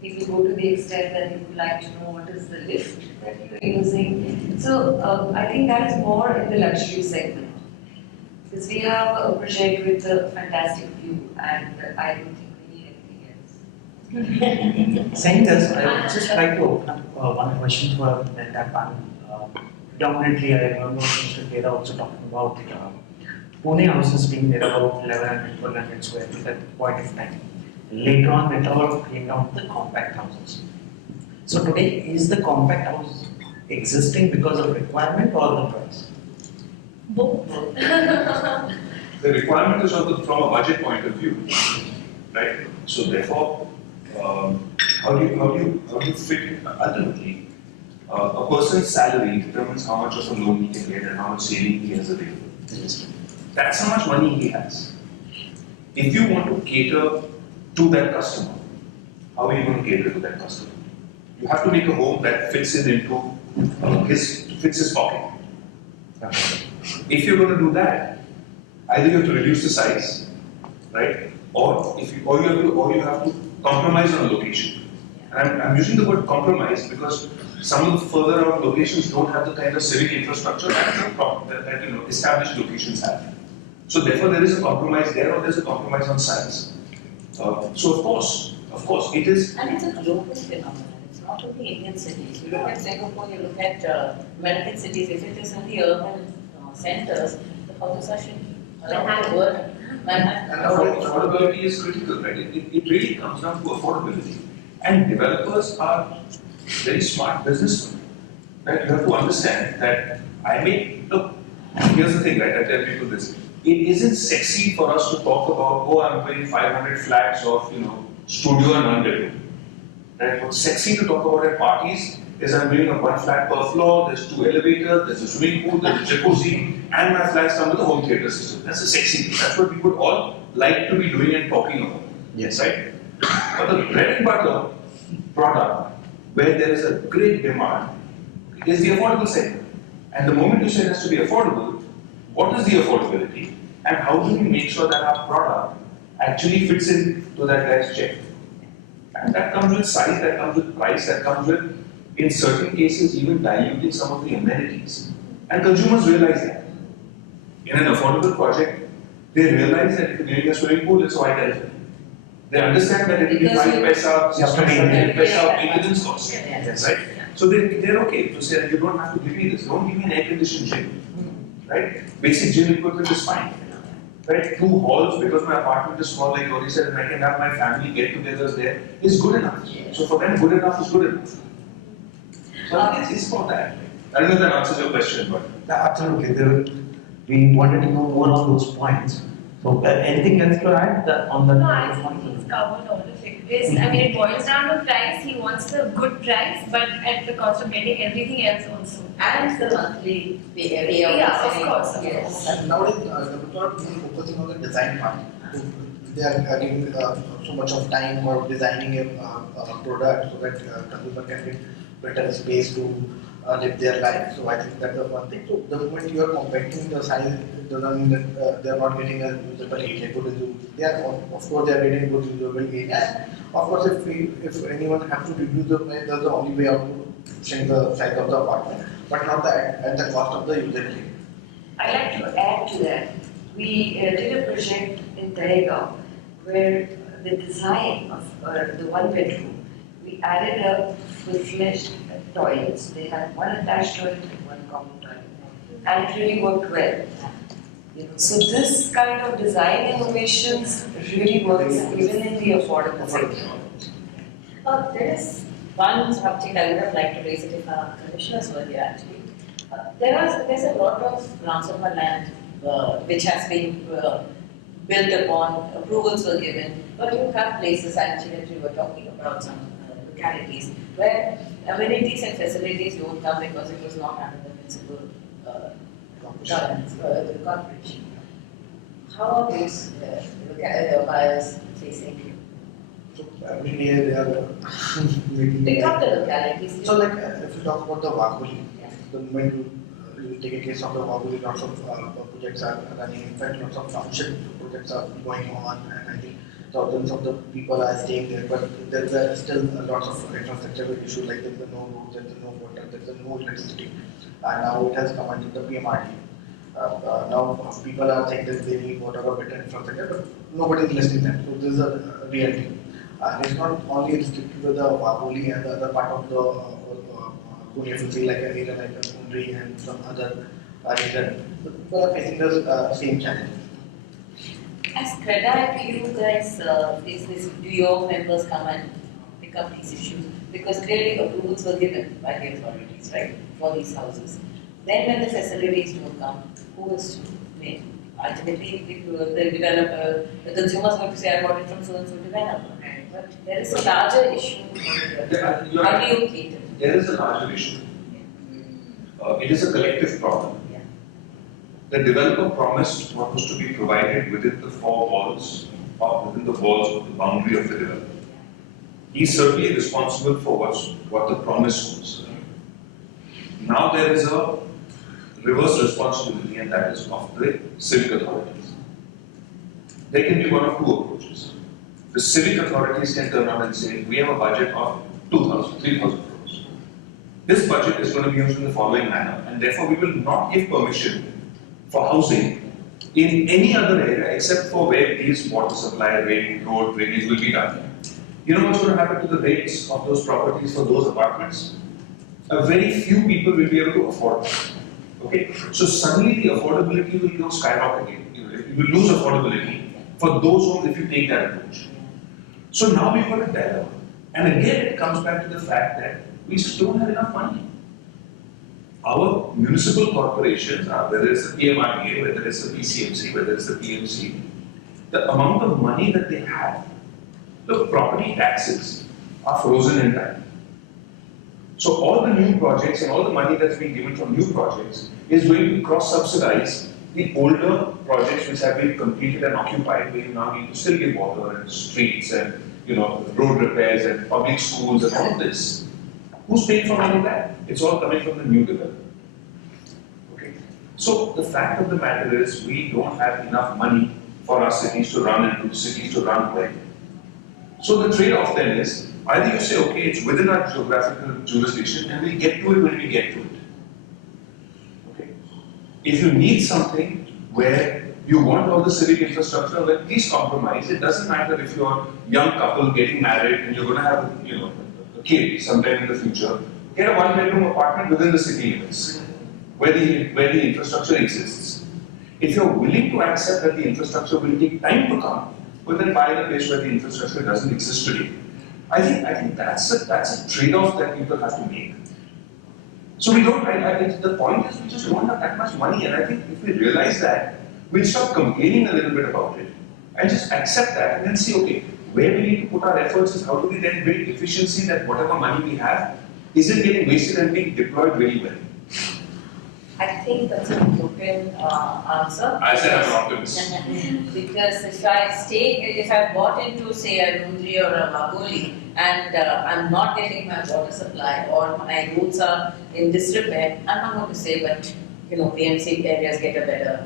People go to the extent that they would like to know what is the lift that you're using. So I think that is more in the luxury segment. Because we have a project with a fantastic view, and I don't think we need anything else. Saying this, I would just like to open up one question for the entire panel. Predominantly, I remember Mr. Keda also talking about Pune houses being there about 1100, 1200 square feet at the point of time. Later on, it all came down to the compact houses. So today, is the compact house existing because of requirement or the price? Both. The requirement is from a budget point of view, right? So therefore, how do you fit it? Ultimately, a person's salary determines how much of a loan he can get and how much saving he has available. That's how much money he has. If you want to cater to that customer, how are you going to cater to that customer? You have to make a home that fits into his pocket. If you're going to do that, either you have to reduce the size, right? Or you have to compromise on a location. And I'm using the word compromise because some of the further out locations don't have the kind of civic infrastructure that established locations have. So therefore, there is a compromise there, or there is a compromise on size. So of course, it is. And it's a global phenomenon. It's not only Indian cities. You look at Singapore, you look at American cities. If it is in the urban centers, the houses are shrinking. Around the world. And affordability is critical, right? It really comes down to affordability. And developers are very smart businessmen. Right? You have to understand that look, here's the thing, right? I tell people this. It isn't sexy for us to talk about, oh, I'm putting 500 flats of, studio and one-bedroom. Right? What's sexy to talk about at parties is I'm doing a 1 flat per floor, there's 2 elevators, there's a swimming pool, there's a jacuzzi, and my flats come with a home theater system. That's a sexy thing. That's what we would all like to be doing and talking about. Yes. Right? But the bread and butter product, where there is a great demand, is the affordable segment. And the moment you say it has to be affordable, what is the affordability? And how do we make sure that our product actually fits into that guy's check? And that comes with size, that comes with price, that comes with, in certain cases, even diluting some of the amenities. And consumers realize that. In an affordable project, they realize that if you're a swimming pool, it's white elephant. They understand that it will be 5 paisa, 6 paisa, 10 paisa maintenance cost. Right? So they're okay to say that you don't have to give me this, don't give me an air-conditioned gym. right? Basic gym equipment is fine, right? 2 halls, because my apartment is small, like Gauri said, and I can have my family get-togethers there, is good enough. So for them, good enough is good enough. So I think it's for that. I don't know if that answers your question, but Yeah, absolutely. We wanted to know more on those points. So, anything else to add on the No, I think he's covered all of it. I mean, it boils down to price. He wants the good price, but at the cost of getting everything else also. And the monthly payout. Yeah, of course, of Yes. course. And nowadays, the people are really focusing on the design part. They are giving so much of time for designing a product so that consumer can get better space to live their life. So I think that's the one thing. So the moment you are comparing the size, it doesn't mean that they are not getting a usable area. They are, of course, they are getting good usable area. Of course, if anyone has to reduce the price, that's the only way out to change the size of the apartment, but not at the cost of the user area. I'd like to add to that. We did a project in Talegaon where the design of the one bedroom, we added a full-fledged toilets. They had one attached toilet and one common toilet, and it really worked well. So this kind of design innovations really works even in the affordable sector. There is one subject I would have liked to raise it if our commissioners were here actually. There's a lot of Ramsapur land which has been built upon, approvals were given, but you have places actually that we were talking about some localities where amenities and facilities don't come because it was not under the municipal governance, the corporation. How are those buyers facing you? So every day they are making. Pick up the localities. So like if you talk about the Wakuli, the moment you take a case of the Wakuli, lots of projects are running. In fact, lots of township projects are going on, and I think thousands of the people are staying there. But there are still lots of infrastructure issues, like there's no road, there's no water, there's no electricity, and now it has come under the PMRD. Now people are saying that they need whatever better infrastructure, but nobody is listening to them. So this is a reality. And it's not only restricted to the Wakuli and the other part of the Pune, if you see like an area like Pune and some other region. So people are facing the same challenge. As CREDA, do you guys face this? Do your members come and pick up these issues? Because clearly approvals were given by the authorities, right, for these houses. Then when the facilities don't come, who is to blame? Ultimately, the developer, the consumer is going to say, I got it from so-and-so developer. But there is a larger issue. How do you cater? there is a larger issue. It is a collective problem. The developer promised what was to be provided within the 4 walls, or within the walls of the boundary of the developer. He is certainly responsible for what the promise was. Now there is a reverse responsibility, and that is of the civic authorities. There can be one of 2 approaches. The civic authorities can turn around and say, we have a budget of 2,000, 3,000 crores. This budget is going to be used in the following manner, and therefore we will not give permission for housing in any other area except for where these water supply, road, drainage will be done. You know what's going to happen to the rates of those properties for those apartments? A very few people will be able to afford them. Okay, so suddenly the affordability will go skyrocketing. You will lose affordability for those homes if you take that approach. So now we've got a dilemma. And again, it comes back to the fact that we still don't have enough money. Our municipal corporations, whether it's the PMRDA, whether it's the PCMC, whether it's the PMC, the amount of money that they have, the property taxes are frozen in time. So all the new projects and all the money that's being given from new projects is going to cross-subsidize the older projects which have been completed and occupied, where you now need to still give water and streets and road repairs and public schools and all of this. Who's paying for all of that? It's all coming from the new development. Okay. So the fact of the matter is we don't have enough money for our cities to run and cities to run well. So the trade-off then is either you say, okay, it's within our geographical jurisdiction and we get to it when we get to it. Okay. If you need something where you want all the civic infrastructure, well, please compromise. It doesn't matter if you're a young couple getting married and you're going to have a kid sometime in the future. Get a 1-bedroom apartment within the city limits. where the infrastructure exists. If you're willing to accept that the infrastructure will take time to come, well then buy the place where the infrastructure doesn't exist today. I think that's a trade-off that people have to make. So we don't. The point is we just don't have that much money, and I think if we realize that, we'll stop complaining a little bit about it and just accept that, and then see, okay, where we need to put our efforts is how do we then build efficiency that whatever money we have isn't getting wasted and being deployed very well. I think that's an open answer. I said I'm an optimist. Because if I bought into, say, a Lundri or a Magoli, and I'm not getting my water supply, or my roads are in disrepair, I'm not going to say, but PMC areas get a better,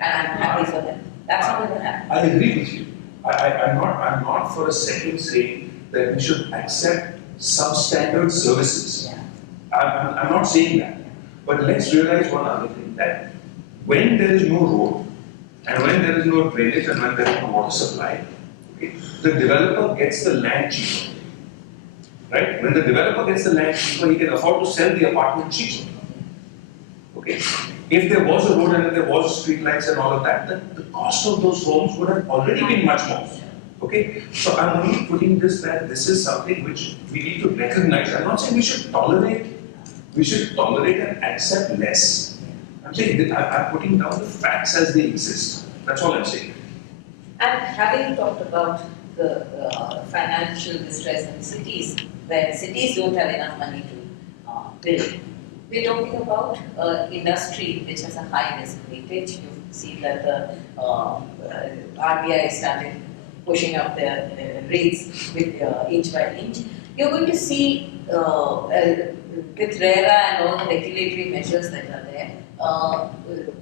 and I'm happy for them. That's not going to happen. I agree with you. I'm not for a second saying that we should accept substandard services. Yeah. I'm not saying that. But let's realize one other thing, that when there is no road, and when there is no drainage, and when there is no water supply, okay, the developer gets the land cheaper. Right? When the developer gets the land cheaper, he can afford to sell the apartment cheaper. Okay? If there was a road and if there was street lights and all of that, then the cost of those homes would have already been much more. Okay? So I'm only putting this that this is something which we need to recognize. I'm not saying we should tolerate and accept less. I'm saying that I'm putting down the facts as they exist. That's all I'm saying. And having talked about the financial distress in cities, where cities don't have enough money to build, we're talking about industry which has a high risk weightage. You see that the RBI started pushing up their rates with inch by inch. You're going to see with RERA and all the regulatory measures that are there,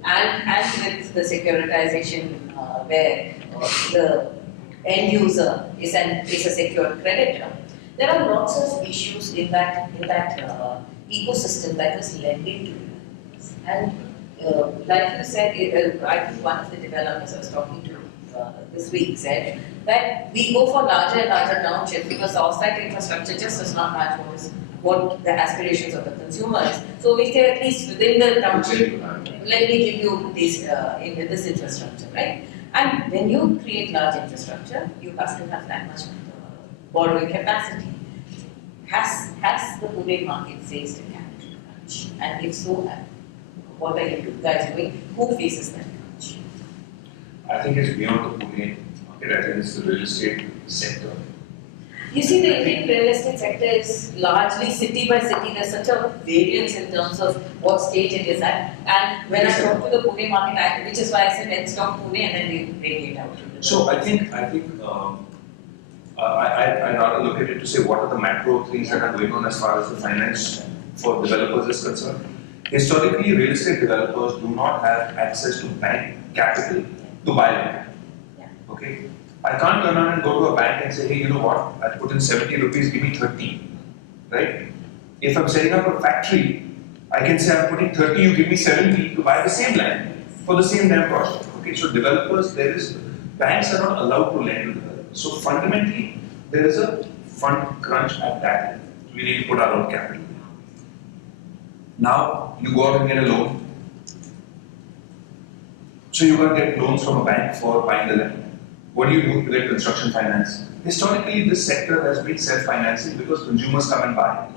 and with the securitization where the end user is a secured creditor, there are lots of issues in that ecosystem that is lending to it. And like you said, I think one of the developers I was talking to this week said that we go for larger and larger townships because off-site infrastructure just does not match what the aspirations of the consumer is. So we say at least within the township, let me give you this infrastructure, right? And when you create large infrastructure, you have to have that much borrowing capacity. Has the Pune market faced a capital crunch? And if so, what are you guys doing? Who faces that crunch? I think it's beyond the Pune market. I think it's the real estate sector. You see, the Indian real estate sector is largely city by city. There's such a variance in terms of what stage it is at. And when I talk to the Pune market, which is why I said let's talk Pune and then we bring it out. So I think I'd rather look at it to say what are the macro things that are going on as far as the finance for developers is concerned. Historically, real estate developers do not have access to bank capital to buy land. Yeah. Okay? I can't turn around and go to a bank and say, hey, you know what, I put in 70 rupees, give me 30. Right? If I'm setting up a factory, I can say I'm putting 30, you give me 70 to buy the same land for the same damn project. Okay, so developers, banks are not allowed to lend to developers. So fundamentally, there is a fund crunch at that level. We need to put our own capital. Now, you go out and get a loan. So you can't get loans from a bank for buying the land. What do you do to get construction finance? Historically, this sector has been self-financing because consumers come and buy.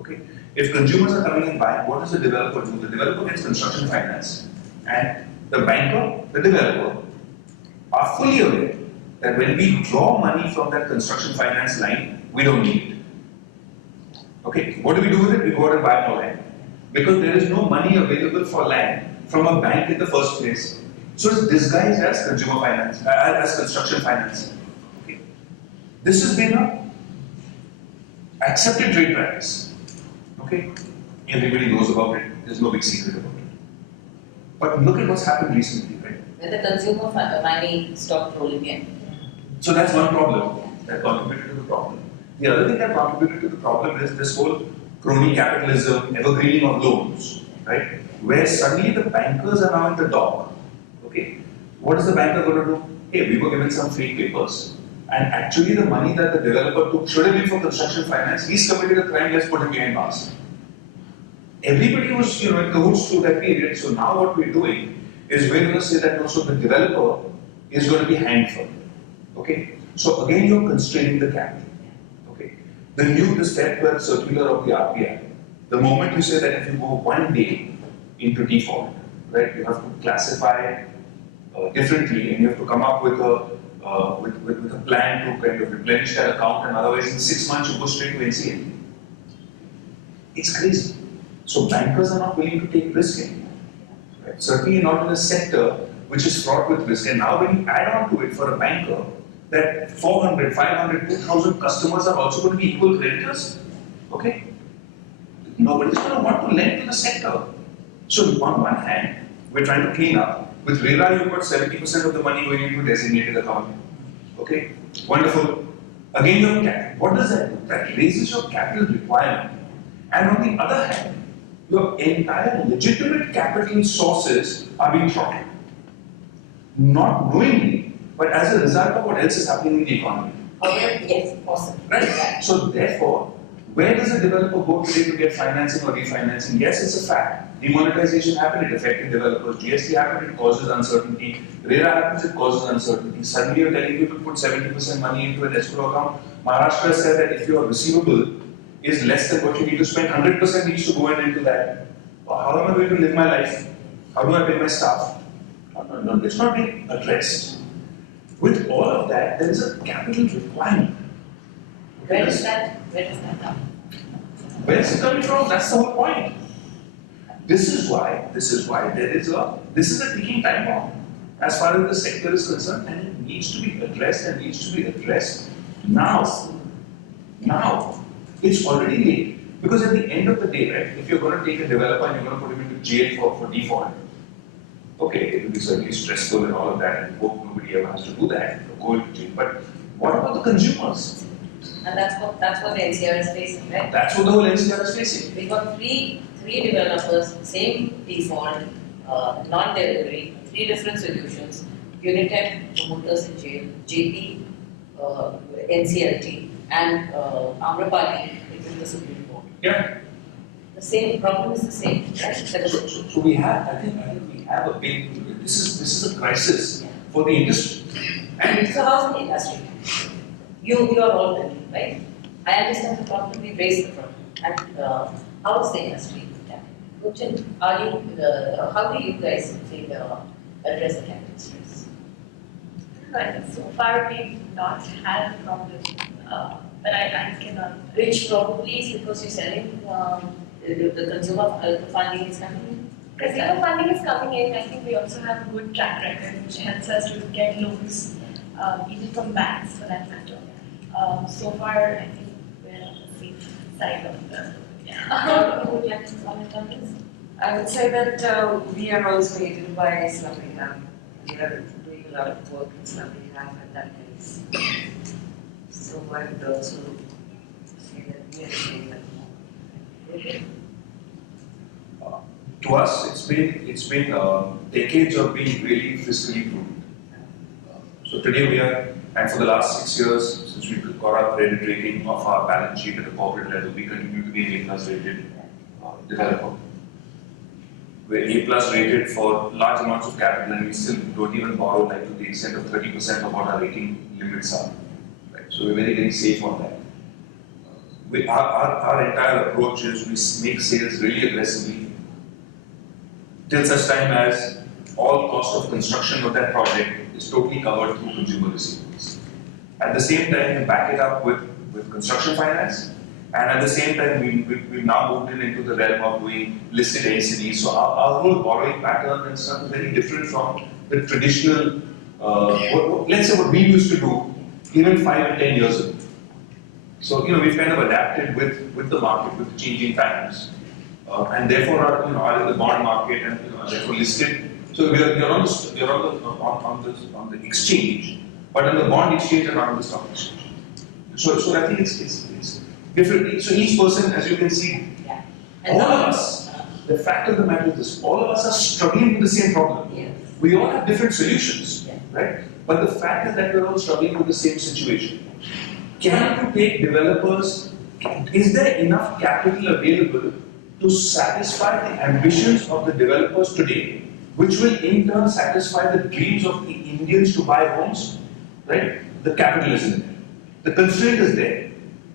Okay? If consumers are coming and buying, what does the developer do? The developer gets construction finance. And the banker, the developer, are fully aware that when we draw money from that construction finance line, we don't need it. Okay? What do we do with it? We go out and buy more land. Because there is no money available for land from a bank in the first place. So it's disguised as consumer finance, as construction finance. Okay. This has been a accepted trade practice. Okay. Everybody knows about it. There's no big secret about it. But look at what's happened recently, right? When the consumer money stopped rolling in. So that's one problem that contributed to the problem. The other thing that contributed to the problem is this whole crony capitalism, evergreening of loans, right? Where suddenly the bankers are now in the dock. Okay, what is the banker going to do? Hey, we were given some fake papers, and actually the money that the developer took should have been for construction finance. He's committed a crime. Let's put him behind bars. everybody was, in cahoots through that period. So now what we're doing is we're going to say that also the developer is going to be handful. Okay? So again, you're constraining the capital. Okay? The step 12 circular of the RBI, the moment you say that if you go one day into default, right, you have to classify differently, and you have to come up with a plan to kind of replenish that account, and otherwise in 6 months you go straight to NCA. It's crazy. So bankers are not willing to take risk anymore. Right? Certainly not in a sector which is fraught with risk. And now when you add on to it for a banker, that 400, 500, 2,000 customers are also going to be equal creditors. Okay? Nobody's going to want to lend to the sector. So on one hand, we're trying to clean up. With RERA, you've got 70% of the money going into a designated account. Okay? Wonderful. Again, your capital. What does that do? That raises your capital requirement. And on the other hand, your entire legitimate capital sources are being throttled. Not knowingly, but as a result of what else is happening in the economy. Yes, possible. Right? So therefore, where does a developer go today to get financing or refinancing? Yes, it's a fact. Demonetization happened, it affected developers. GST happened, it causes uncertainty. RERA happens, it causes uncertainty. Suddenly you're telling people to put 70% money into an escrow account. Maharashtra said that if your receivable is less than what you need to spend, 100% needs to go into that. How am I going to live my life? How do I pay my staff? No, it's not being addressed. With all of that, there is a capital requirement. Where does that come? Where is it coming from? That's the whole point. This is why this is a ticking time bomb as far as the sector is concerned, and it needs to be addressed now. Now. It's already late. Because at the end of the day, right, if you're going to take a developer and you're going to put him into jail for default, okay, it will be certainly stressful and all of that, and hope nobody ever has to do that, go into jail. But what about the consumers? And that's what the NCR is facing, right? That's what the whole NCR is facing. We've got three developers, same default, non-delivery, 3 different solutions. United, promoters in jail, JP, NCLT, and Amrapali in the Supreme Court. Yeah. The same problem is the same, right? So we have, I think we have a big. This is a crisis for the industry. And so how's the industry? You are all telling, right? I understand the problem. We raised the problem. And how is the industry? Kuchin, how do you guys think address the capital stress? So far we've not had a problem, but I cannot. Which probably is because you're selling the consumer funding is coming in. Consumer funding is coming in. I think we also have a good track record which helps us to get loans, even from banks for that matter. So far, I think we're on the safe side of the. How would you like to comment on this? I would say that we are also aided by Islamic Hub. We are doing a lot of work in Islamic Hub, and that is. So I would also say that we are doing that. To us, it's been decades of being really fiscally prudent. So today we are, and for the last 6 years, since we got our credit rating of our balance sheet at the corporate level, we continue to be an A+ rated developer. We're A+ rated for large amounts of capital, and we still don't even borrow like to the extent of 30% of what our rating limits are. Right? So we're very, very safe on that. Our entire approach is we make sales really aggressively till such time as all cost of construction of that project is totally covered through consumer receivables. At the same time, we back it up with construction finance, and at the same time, we've now moved into the realm of doing listed NCDs. So our whole borrowing pattern and stuff is very different from the traditional, let's say what we used to do even 5 and 10 years ago. So we've kind of adapted with the market, with the changing times, and therefore are in the bond market and therefore listed. So you're on the exchange, but on the bond exchange and not on the stock exchange. So I think it's different. So each person, as you can see, all of us, the fact of the matter is this: all of us are struggling with the same problem. Yes. We all have different solutions, right? But the fact is that we're all struggling with the same situation. Can you take developers? Is there enough capital available to satisfy the ambitions of the developers today, which will in turn satisfy the dreams of the Indians to buy homes, right? The capital is in there. The constraint is there.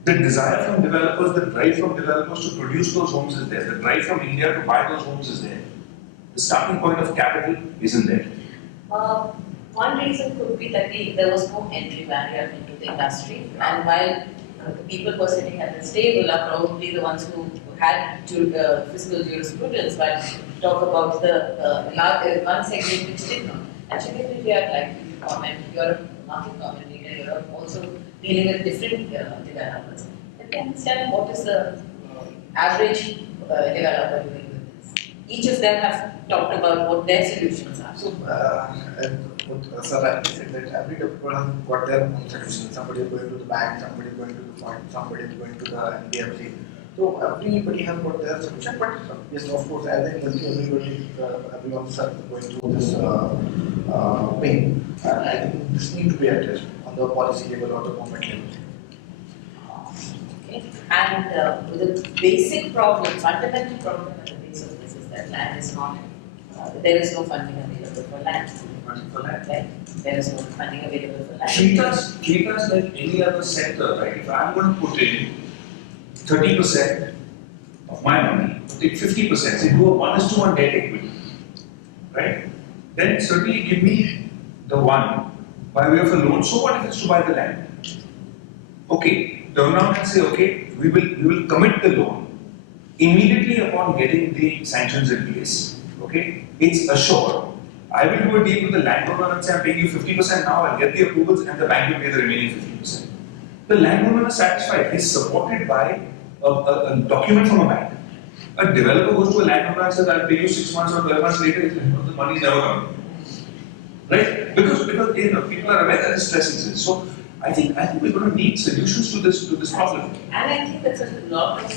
The desire from developers, the drive from developers to produce those homes is there. The drive from India to buy those homes is there. The starting point of capital isn't there. One reason could be that there was no entry barrier into the industry, and while the people who are sitting at the table are probably the ones who had fiscal jurisprudence, but talk about the one segment which did not. Actually, if you are like comment, you're a market commentator, you're also dealing with different developers. Let me understand what is the average developer doing with this. Each of them have talked about what their solutions are. So, what Sir rightly said that every developer has got their own solution. Somebody is going to the bank, somebody is going to the fund, somebody is going to the NBFC. So everybody has got their solution. But yes, of course, as an industry, everyone's going through this pain. And I think this needs to be addressed on the policy level or the government level. Okay. And the basic problem, fundamental problem at the base of this is that land is not, there is no funding available for land. Right? There is no funding available for land. Treat us like any other sector, right? If I'm going to put in 30% of my money, take 50%, say do a 1:1 debt equity, right? Then certainly give me the one by way of a loan. So what if it's to buy the land? Okay, turn around and say, okay, we will commit the loan immediately upon getting the sanctions in place. Okay, it's assured. I will do a deal with the landowner and say, I'm paying you 50% now, I'll get the approvals and the bank will pay the remaining 50%. The landowner is satisfied, he's supported by a document from a bank. A developer goes to a landowner and says, I'll pay you 6 months or 12 months later, the money is never coming. Right? Because people are aware that the stress exists. So I think we're going to need solutions to this problem. And I think that's a lot of,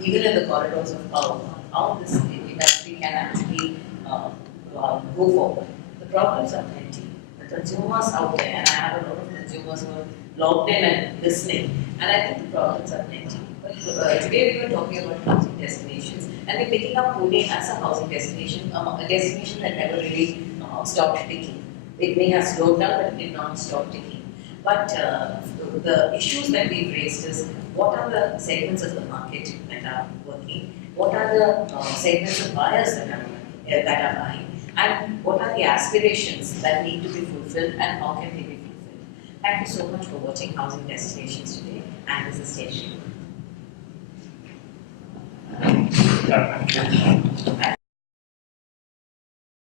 even in the corridors of power, how this industry can actually go forward. The problems are plenty. The consumers out there, and I have a lot of consumers who are logged in and listening, and I think the problems are plenty. But today we were talking about housing destinations, and we're picking up Pune as a housing destination, a destination that never really stopped ticking. It may have slowed down, but it did not stop ticking. But the issues that we've raised is, what are the segments of the market that are working? What are the segments of buyers that are buying? And what are the aspirations that need to be fulfilled, and how can they be fulfilled? Thank you so much for watching Housing Destinations today, and this is Station. Yeah.